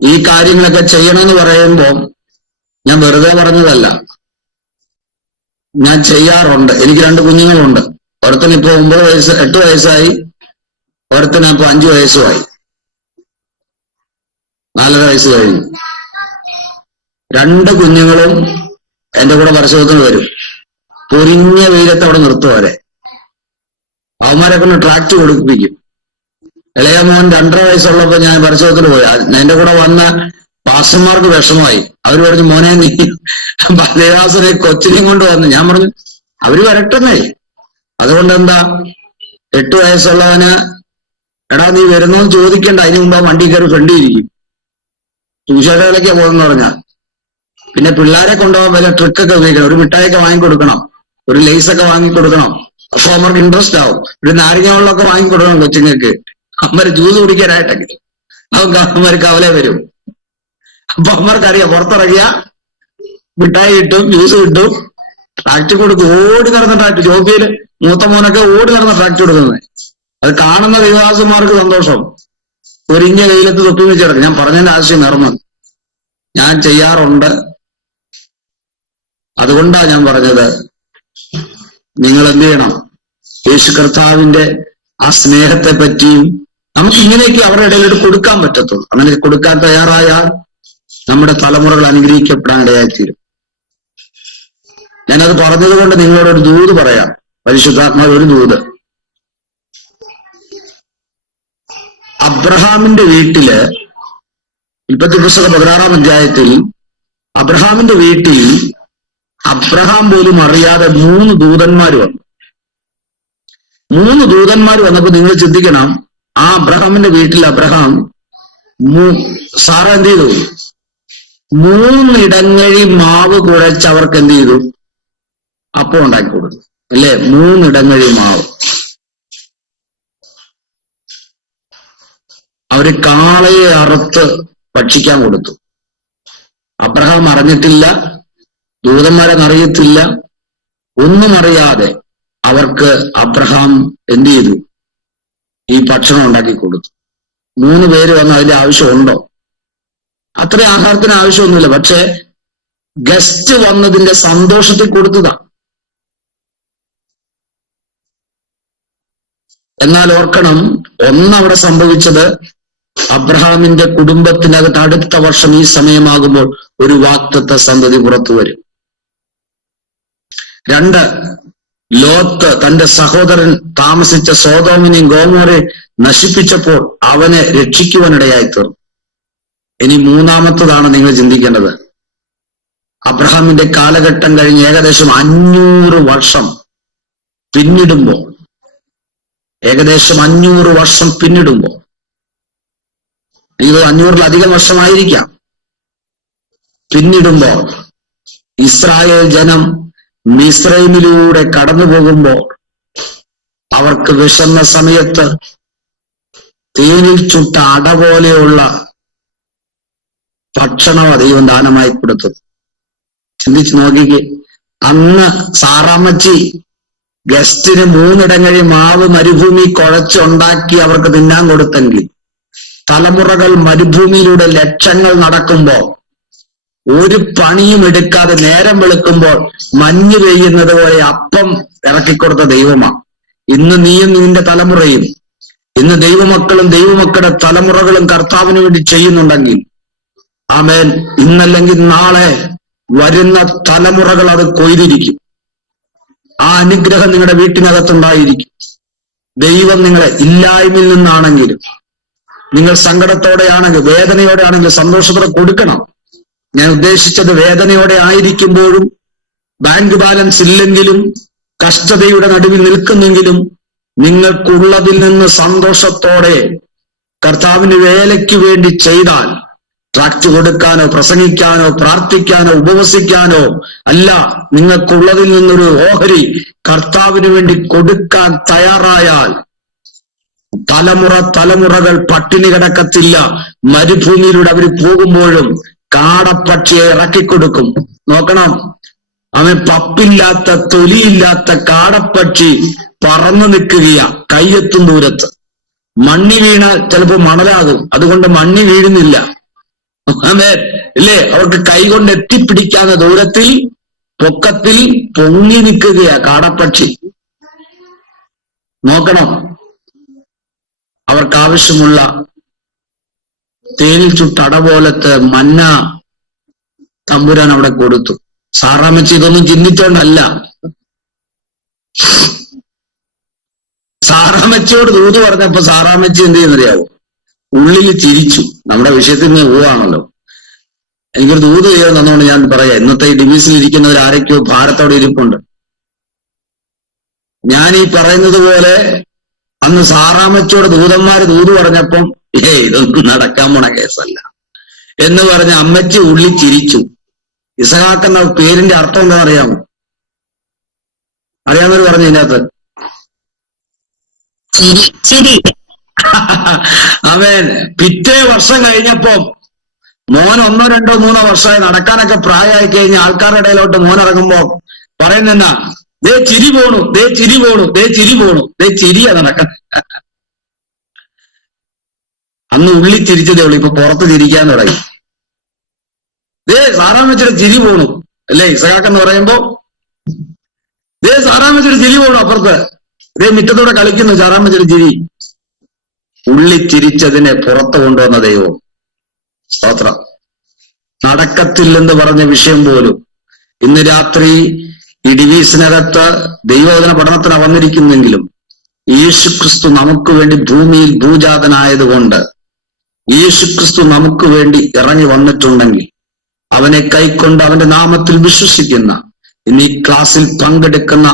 ഈ കാര്യങ്ങളൊക്കെ ചെയ്യണമെന്ന് പറയുമ്പോൾ ഞാൻ വെറുതെ പറഞ്ഞതല്ല, ഞാൻ ചെയ്യാറുണ്ട്. എനിക്ക് 2 കുഞ്ഞുങ്ങളുണ്ട്. ഒരുത്തന് ഇപ്പൊ 8 വയസ്സായി, ഒരുത്തന് ഇപ്പൊ 5 വയസ്സുമായി, 4.5 വയസ്സ് കഴിഞ്ഞു. 2 കുഞ്ഞുങ്ങളും എന്റെ കൂടെ പരിശോധന വരും. പൊരിഞ്ഞ വെയിലത്ത് അവിടെ നിർത്തും അവരെ. അവന്മാരെ കൊണ്ട് ട്രാക്ട് കൊടുപ്പിക്കും. ഇളയ മോൻ 2.5 വയസ്സുള്ളപ്പോ ഞാൻ പരിശോധന പോയി. എന്റെ കൂടെ വന്ന പാസ്റ്റർമാർക്ക് വിഷമമായി. അവര് പറഞ്ഞു, മോനെ നീ ദേവാസനെ കൊച്ചിനെയും കൊണ്ട് വന്നു. ഞാൻ പറഞ്ഞു അവര് വരട്ടെന്നേ. അതുകൊണ്ട് എന്താ, 8 വയസ്സുള്ളവന് എടാ നീ വരുന്നോന്ന് ചോദിക്കണ്ട, അതിന് മുമ്പ് ആ വണ്ടി കയറി ഫ്രണ്ടിയിരിക്കും. സുവിശേഷയിലേക്കാ പോകുന്ന പറഞ്ഞാ പിന്നെ പിള്ളേരെ കൊണ്ടുപോകാൻ വല്ല ട്രിക്കൊക്കെ ഉപയോഗിക്കണം. ഒരു മിഠായിയൊക്കെ വാങ്ങിക്കൊടുക്കണം, ഒരു ലേസൊക്കെ വാങ്ങിക്കൊടുക്കണം. അപ്പൊ അവർക്ക് ഇൻട്രസ്റ്റ് ആവും. ഒരു നാരങ്ങ വെള്ളമൊക്കെ വാങ്ങിക്കൊടുക്കണം കൊച്ചുങ്ങൾക്ക്. അമ്മര് ജ്യൂസ് കുടിക്കാനായിട്ടൊക്കെ അമ്മര് കവലെ വരും. അപ്പൊ അമ്മർക്കറിയാം, പുറത്തിറങ്ങിയ മിഠായി കിട്ടും, ജ്യൂസ് കിട്ടും, ട്രാക്ട് കൊടുക്കും. ഓടി നടന്ന ട്രാക്ട്, ജോബിയില് മൂത്ത മോനൊക്കെ ഓടി നടന്ന ട്രാക്ട് കൊടുക്കുന്നത്. അത് കാണുന്ന വിവാസന്മാർക്ക് സന്തോഷം. ഒരിഞ്ഞ വെയിലത്ത് തൊപ്പി വെച്ചിടക്കും. ഞാൻ പറഞ്ഞതിന്റെ ആവശ്യം നടന്നു, ഞാൻ ചെയ്യാറുണ്ട്. അതുകൊണ്ടാ ഞാൻ പറഞ്ഞത്, നിങ്ങൾ എന്ത് ചെയ്യണം, യേശു കർത്താവിന്റെ ആ സ്നേഹത്തെ പറ്റിയും നമുക്ക് ഇങ്ങനെയൊക്കെ അവരുടെ ഇടയിലോട്ട് കൊടുക്കാൻ പറ്റത്തുള്ളൂ. അങ്ങനെ കൊടുക്കാൻ തയ്യാറായാൽ നമ്മുടെ തലമുറകൾ അനുഗ്രഹിക്കപ്പെടാൻ ഇടയായിത്തീരും. ഞാനത് പറഞ്ഞത് കൊണ്ട് നിങ്ങളോടൊരു ദൂത് പറയാം. പരിശുദ്ധാത്മാവ് ഒരു ദൂത്. അബ്രഹാമിന്റെ വീട്ടില്, ഉൽപ്പത്തി പുസ്തകം 16-ാം അധ്യായത്തിൽ അബ്രഹാമിന്റെ വീട്ടിൽ അബ്രഹാം പോലും അറിയാതെ 3 ദൂതന്മാർ വന്നു. 3 ദൂതന്മാർ വന്നപ്പോ നിങ്ങൾ ചിന്തിക്കണം, ആ അബ്രഹാമിന്റെ വീട്ടിൽ അബ്രഹാം സാറ എന്ത് ചെയ്തു? 3 ഇടങ്ങഴി മാവ് കുഴച്ച് അവർക്ക് എന്ത് ചെയ്തു? അപ്പം ഉണ്ടാക്കി കൊടുത്തു, അല്ലേ? 3 ഇടങ്ങഴി മാവ്. അവര് കാളയെ അറുത്ത് ഭക്ഷിക്കാൻ കൊടുത്തു. അബ്രഹാം അറിഞ്ഞിട്ടില്ല, ദൂതന്മാരെന്നറിയത്തില്ല, ഒന്നും അറിയാതെ അവർക്ക് അബ്രഹാം എന്ത് ചെയ്തു? ഈ ഭക്ഷണം ഉണ്ടാക്കി കൊടുത്തു. 3 പേര് വന്ന് അതിന്റെ ആവശ്യമുണ്ടോ? അത്ര ആഹാരത്തിന് ആവശ്യമൊന്നുമില്ല. പക്ഷെ ഗസ്റ്റ് വന്നതിന്റെ സന്തോഷത്തിൽ കൊടുത്തതാ. എന്നാൽ ഓർക്കണം, ഒന്നവിടെ സംഭവിച്ചത്, അബ്രഹാമിന്റെ കുടുംബത്തിനകത്ത് അടുത്ത വർഷം ഈ സമയമാകുമ്പോൾ ഒരു വാഗ്ദത്ത സന്തതി പുറത്തു വരും. 2, ലോത്ത് തന്റെ സഹോദരൻ താമസിച്ച സോദോമിനെയും ഗോമോരെയും നശിപ്പിച്ചപ്പോൾ അവനെ രക്ഷിക്കുവാനിടയായി തീർന്നു. ഇനി മൂന്നാമത്തതാണ് നിങ്ങൾ ചിന്തിക്കേണ്ടത്. അബ്രഹാമിന്റെ കാലഘട്ടം കഴിഞ്ഞ് ഏകദേശം 500 വർഷം പിന്നിടുമ്പോൾ, ഏകദേശം 500 വർഷം പിന്നിടുമ്പോൾ, ഇത് 500-ലധികം വർഷമായിരിക്കാം, പിന്നിടുമ്പോൾ ഇസ്രായേൽ ജനം മിസ്രൈമിലൂടെ കടന്നു പോകുമ്പോൾ അവർക്ക് വിശന്ന സമയത്ത് തേനിൽ ചുട്ട അട പോലെയുള്ള ഭക്ഷണം ദൈവം ദാനമായി കൊടുത്തത്. ചിന്തിച്ചു നോക്കിക്കേ. അന്ന് സാറാമ്മച്ചി ഗസ്റ്റിന് 3 ഇടങ്ങഴി മാവ് മരുഭൂമി കുഴച്ചുണ്ടാക്കി അവർക്ക് തിന്നാൻ കൊടുത്തെങ്കിൽ, തലമുറകൾ മരുഭൂമിയിലൂടെ ലക്ഷങ്ങൾ നടക്കുമ്പോൾ ഒരു പണിയും എടുക്കാതെ നേരം വെളുക്കുമ്പോൾ മഞ്ഞ് പെയ്യുന്നത് പോലെ അപ്പം ഇറക്കിക്കൊടുത്ത ദൈവമാണ്. ഇന്ന് നീയും നിന്റെ തലമുറയും, ഇന്ന് ദൈവമക്കളും ദൈവമക്കളുടെ തലമുറകളും കർത്താവിന് വേണ്ടി ചെയ്യുന്നുണ്ടെങ്കിൽ, ആമേൻ, ഇന്നല്ലെങ്കിൽ നാളെ വരുന്ന തലമുറകൾ അത് കൊയ്തിരിക്കും. ആ അനുഗ്രഹം നിങ്ങളുടെ വീട്ടിനകത്തുണ്ടായിരിക്കും. ദൈവം നിങ്ങളെ ഇല്ലായ്മയിൽ നിന്നാണെങ്കിലും, നിങ്ങൾ സങ്കടത്തോടെയാണെങ്കിൽ, വേദനയോടെ ആണെങ്കിൽ സന്തോഷത്തോടെ കൊടുക്കണം. ഞാൻ ഉദ്ദേശിച്ചത്, വേദനയോടെ ആയിരിക്കുമ്പോഴും, ബാങ്ക് ബാലൻസ് ഇല്ലെങ്കിലും, കഷ്ടതയുടെ നടുവിൽ നിൽക്കുന്നെങ്കിലും, നിങ്ങൾക്കുള്ളതിൽ നിന്ന് സന്തോഷത്തോടെ കർത്താവിന് വേലയ്ക്ക് വേണ്ടി ചെയ്താൽ, ട്രാക്ട് കൊടുക്കാനോ പ്രസംഗിക്കാനോ പ്രാർത്ഥിക്കാനോ ഉപവസിക്കാനോ അല്ല, നിങ്ങൾക്കുള്ളതിൽ നിന്നൊരു ഓഹരി കർത്താവിന് വേണ്ടി കൊടുക്കാൻ തയ്യാറായാൽ തലമുറകൾ പട്ടിണി കിടക്കത്തില്ല. മരുഭൂമിയിലൂടെ അവർ പോകുമ്പോഴും കാടപ്പക്ഷിയെ ഇറക്കിക്കൊടുക്കും. നോക്കണം, അവൻ പപ്പില്ലാത്ത തൊലിയില്ലാത്ത കാടപ്പക്ഷി പറന്നു നിൽക്കുകയാ കയ്യെത്തും ദൂരത്ത്. മണ്ണി വീണാൽ ചിലപ്പോൾ മണലാകും, അതുകൊണ്ട് മണ്ണി വീഴുന്നില്ല. അതെ ഇല്ലേ? അവർക്ക് കൈകൊണ്ട് എത്തിപ്പിടിക്കാവുന്ന ദൂരത്തിൽ പൊക്കത്തിൽ പൊങ്ങി നിൽക്കുകയാ കാടപ്പക്ഷി. നോക്കണം, അവർക്ക് ആവശ്യമുള്ള തേനിൽ ചുട്ടട പോലത്തെ മന്ന തമ്പുരാൻ അവിടെ കൊടുത്തു. സാറാമ്മച്ചി ഇതൊന്നും ചിന്തിച്ചോണ്ടല്ല. സാറാമ്മച്ചിയോട് ദൂത് പറഞ്ഞപ്പോ സാറാമ്മച്ചി എന്ത് ചെയ്യുന്നറിയാവോ? ഉള്ളിൽ ചിരിച്ചു. നമ്മുടെ വിഷയത്തിൽ നിന്ന് പോവാണല്ലോ. എനിക്കൊരു ദൂത് ചെയ്യാൻ തന്നുകൊണ്ട് ഞാൻ പറയാം. ഇന്നത്തെ ഈ ഡിവിസിൽ ഇരിക്കുന്നവർ ആരൊക്കെയോ ഭാരത്തോടെ ഇരിപ്പുണ്ട്. ഞാൻ ഈ പറയുന്നത് പോലെ അന്ന് സാറാമ്മച്ചിയോട് ദൂതന്മാര് ദൂത് പറഞ്ഞപ്പം ഇതൊന്നും നടക്കാൻ പോണ കേസല്ല എന്ന് പറഞ്ഞ അമ്മച്ചി ഉള്ളി ചിരിച്ചു. ഇസഹാക്ക് എന്ന പേരിന്റെ അർത്ഥം എന്താ അറിയാമോ? അറിയാവുന്നവർ പറഞ്ഞു ഇതിനകത്ത് അവൻ പിറ്റേ വർഷം കഴിഞ്ഞപ്പോ മോൻ 1, 2, 3 വർഷമായി നടക്കാനൊക്കെ പ്രായമായി കഴിഞ്ഞ ആൾക്കാരുടെ ഇടയിലോട്ട് മോൻ ഇറങ്ങുമ്പോ പറയുന്നെന്നാ, ദേ ചിരി പോണു, ദേ ചിരി പോണു, ദേ ചിരി പോണു, ദേ ചിരിയാ നടക്കാൻ. അന്ന് ഉള്ളി ചിരിച്ചതേ ഉള്ളൂ, ഇപ്പൊ പുറത്ത് ചിരിക്കാൻ തുടങ്ങി. ദേ സാറാമ്മച്ചിയുടെ ചിരി പോണു അല്ലേ ഇസഹാക്കെന്ന് പറയുമ്പോ, ദേ സാറാമ്മച്ചിയുടെ ചിരി പോണു അപ്പുറത്ത്, ദേ മുറ്റത്തൂടെ കളിക്കുന്നു സാറാമ്മച്ചിയുടെ ചിരി. ഉള്ളി ചിരിച്ചതിനെ പുറത്ത് കൊണ്ടുവന്ന ദൈവം. സ്തോത്രം. നടക്കത്തില്ലെന്ന് പറഞ്ഞ വിഷയം പോലും ഇന്ന് രാത്രി ഈ ഡിവീസിനകത്ത് ദൈവവചന പഠനത്തിന് വന്നിരിക്കുന്നെങ്കിലും, യേശുക്രിസ്തു നമുക്ക് വേണ്ടി ഭൂമിയിൽ ഭൂജാതനായതുകൊണ്ട്, യേശുക്രിസ്തു നമുക്ക് വേണ്ടി ഇറങ്ങി വന്നിട്ടുണ്ടെങ്കിൽ, അവനെ കൈക്കൊണ്ട് അവന്റെ നാമത്തിൽ വിശ്വസിക്കുന്ന ഇന്ന് ഈ ക്ലാസ്സിൽ പങ്കെടുക്കുന്ന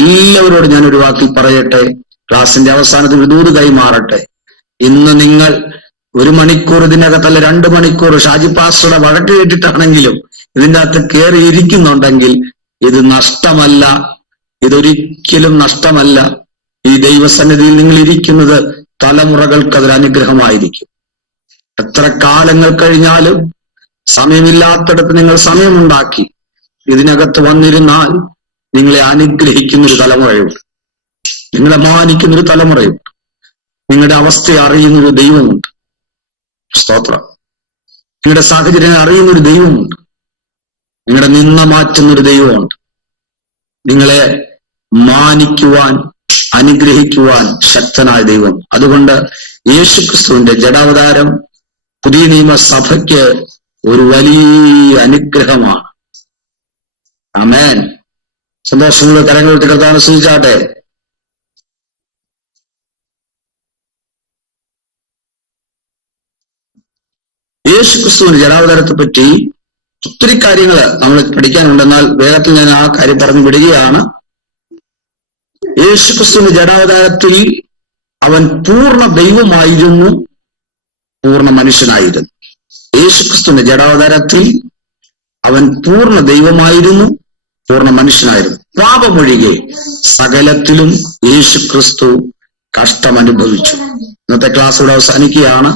എല്ലാവരോടും ഞാൻ ഒരു വാക്കിൽ പറയട്ടെ. ക്ലാസിന്റെ അവസാനത്തിൽ ഒരു ദൂത് കൈമാറട്ടെ. ഇന്ന് നിങ്ങൾ 1 മണിക്കൂർ ഇതിനകത്തല്ല 2 മണിക്കൂർ ഷാജി പാസ്റ്ററുടെ വഴക്ക് കേട്ടിട്ടാണെങ്കിലും ഇതിൻ്റെ അകത്ത് കയറിയിരിക്കുന്നുണ്ടെങ്കിൽ ഇത് നഷ്ടമല്ല, ഇതൊരിക്കലും നഷ്ടമല്ല. ഈ ദൈവസന്നിധിയിൽ നിങ്ങൾ ഇരിക്കുന്നത് തലമുറകൾക്ക് അതൊരു അനുഗ്രഹമായിരിക്കും. എത്ര കാലങ്ങൾ കഴിഞ്ഞാലും സമയമില്ലാത്തിടത്ത് നിങ്ങൾ സമയമുണ്ടാക്കി ഇതിനകത്ത് വന്നിരുന്നാൽ നിങ്ങളെ അനുഗ്രഹിക്കുന്നൊരു തലമുറയുണ്ട്, നിങ്ങളെ മാനിക്കുന്നൊരു തലമുറയുണ്ട്, നിങ്ങളുടെ അവസ്ഥയെ അറിയുന്നൊരു ദൈവമുണ്ട്. സ്തോത്രം. നിങ്ങളുടെ സാഹചര്യം അറിയുന്നൊരു ദൈവമുണ്ട്, നിങ്ങളുടെ നിന്ന മാറ്റുന്നൊരു ദൈവമുണ്ട്. നിങ്ങളെ മാനിക്കുവാൻ അനുഗ്രഹിക്കുവാൻ ശക്തനായ ദൈവം. അതുകൊണ്ട് യേശുക്രിസ്തുവിന്റെ ജഡാവതാരം പുതിയ നിയമസഭയ്ക്ക് ഒരു വലിയ അനുഗ്രഹമാണ്. ആമേൻ. സന്തോഷമുള്ള കരങ്ങൾ കർത്താവിനെ സ്തുതിച്ചാട്ടെ. യേശുക്രിസ്തുവിന്റെ ജഡാവതാരത്തെ പറ്റി ഒത്തിരി കാര്യങ്ങൾ നമ്മൾ പഠിക്കാനുണ്ടെന്നാൽ വേഗത്തിൽ ഞാൻ ആ കാര്യം പറഞ്ഞു വിടുകയാണ്. യേശുക്രിസ്തുവിന്റെ ജഡാവതാരത്തിൽ അവൻ പൂർണ്ണ ദൈവമായിരുന്നു, പൂർണ്ണ മനുഷ്യനായിരുന്നു. യേശുക്രിസ്തുവിന്റെ ജഡാവതാരത്തിൽ അവൻ പൂർണ്ണ ദൈവമായിരുന്നു, പൂർണ്ണ മനുഷ്യനായിരുന്നു. പാപമൊഴികെ സകലത്തിലും യേശുക്രിസ്തു കഷ്ടമനുഭവിച്ചു. ഇന്നത്തെ ക്ലാസ് ഇവിടെ അവസാനിക്കുകയാണ്.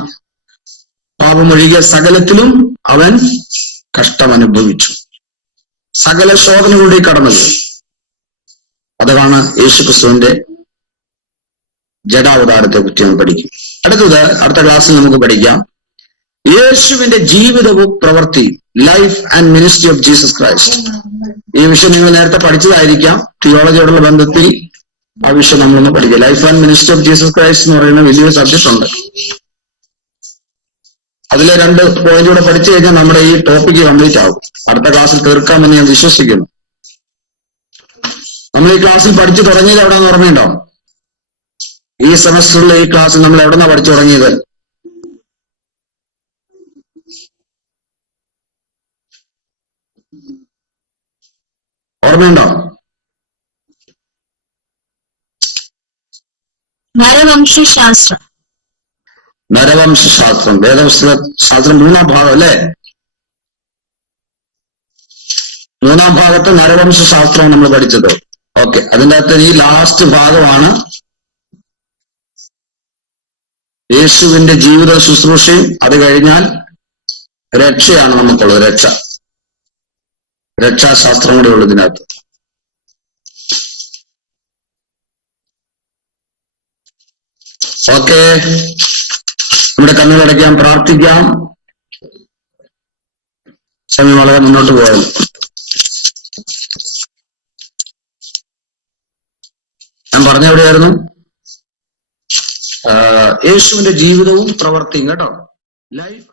പാപമൊഴികെ സകലത്തിലും അവൻ കഷ്ടമനുഭവിച്ചു, സകല ശോധനകളുടെ കടന്നത്. അതാണ് യേശുക്രിസ്തുവിന്റെ ജഡാവതാരത്തെ കുറിച്ച് നമ്മൾ പഠിക്കും. അടുത്ത ക്ലാസ്സിൽ നമുക്ക് പഠിക്കാം യേശുവിന്റെ ജീവിതവും പ്രവൃത്തിയും, life and ministry of Jesus Christ. ഈ വിഷയം നിങ്ങൾ നേരത്തെ പഠിച്ചതായിരിക്കാം. തിയോളജിയോടുള്ള ബന്ധത്തിൽ ആ വിഷയം നമ്മളൊന്ന് പഠിക്കുക. Life and ministry of Jesus Christ എന്ന് പറയുന്ന വലിയൊരു സബ്ജക്ട് ഉണ്ട്. അതിലെ 2 പോയിന്റ് കൂടെ പഠിച്ചു കഴിഞ്ഞാൽ നമ്മുടെ ഈ ടോപ്പിക്ക് കംപ്ലീറ്റ് ആകും. അടുത്ത ക്ലാസ്സിൽ തീർക്കാമെന്ന് ഞാൻ വിശ്വസിക്കുന്നു. നമ്മൾ ഈ ക്ലാസ്സിൽ പഠിച്ചു തുടങ്ങിയത് എവിടെയെന്ന് ഓർമ്മയുണ്ടോ? ഈ സെമസ്റ്ററിലെ ഈ ക്ലാസ്സിൽ നമ്മൾ എവിടെന്നാ പഠിച്ചു തുടങ്ങിയത്? ഓർമ്മയുണ്ടോ? നരവംശാസ്ത്രം. നരവംശാസ്ത്രം, വേദപുസ്തക ശാസ്ത്രം 3-ാം ഭാഗം അല്ലേ? 3-ാം ഭാഗത്ത് നരവംശാസ്ത്രം നമ്മൾ പഠിച്ചത്. ഓക്കെ, അതിൻ്റെ അകത്ത് ഈ ലാസ്റ്റ് ഭാഗമാണ് യേശുവിന്റെ ജീവിത ശുശ്രൂഷയും. അത് കഴിഞ്ഞാൽ രക്ഷയാണ് നമുക്കുള്ളത്. രക്ഷാശാസ്ത്രം കൂടെ ഉള്ളു ഇതിനകത്ത്. ഓക്കെ, നമ്മുടെ കണ്ണുകളടയ്ക്കാം, പ്രാർത്ഥിക്കാം. സമയം വളരെ മുന്നോട്ട് പോയാൽ ഞാൻ പറഞ്ഞ എവിടെയായിരുന്നു? യേശുവിന്റെ ജീവിതവും പ്രവർത്തിയും കേട്ടോ. ലൈഫ്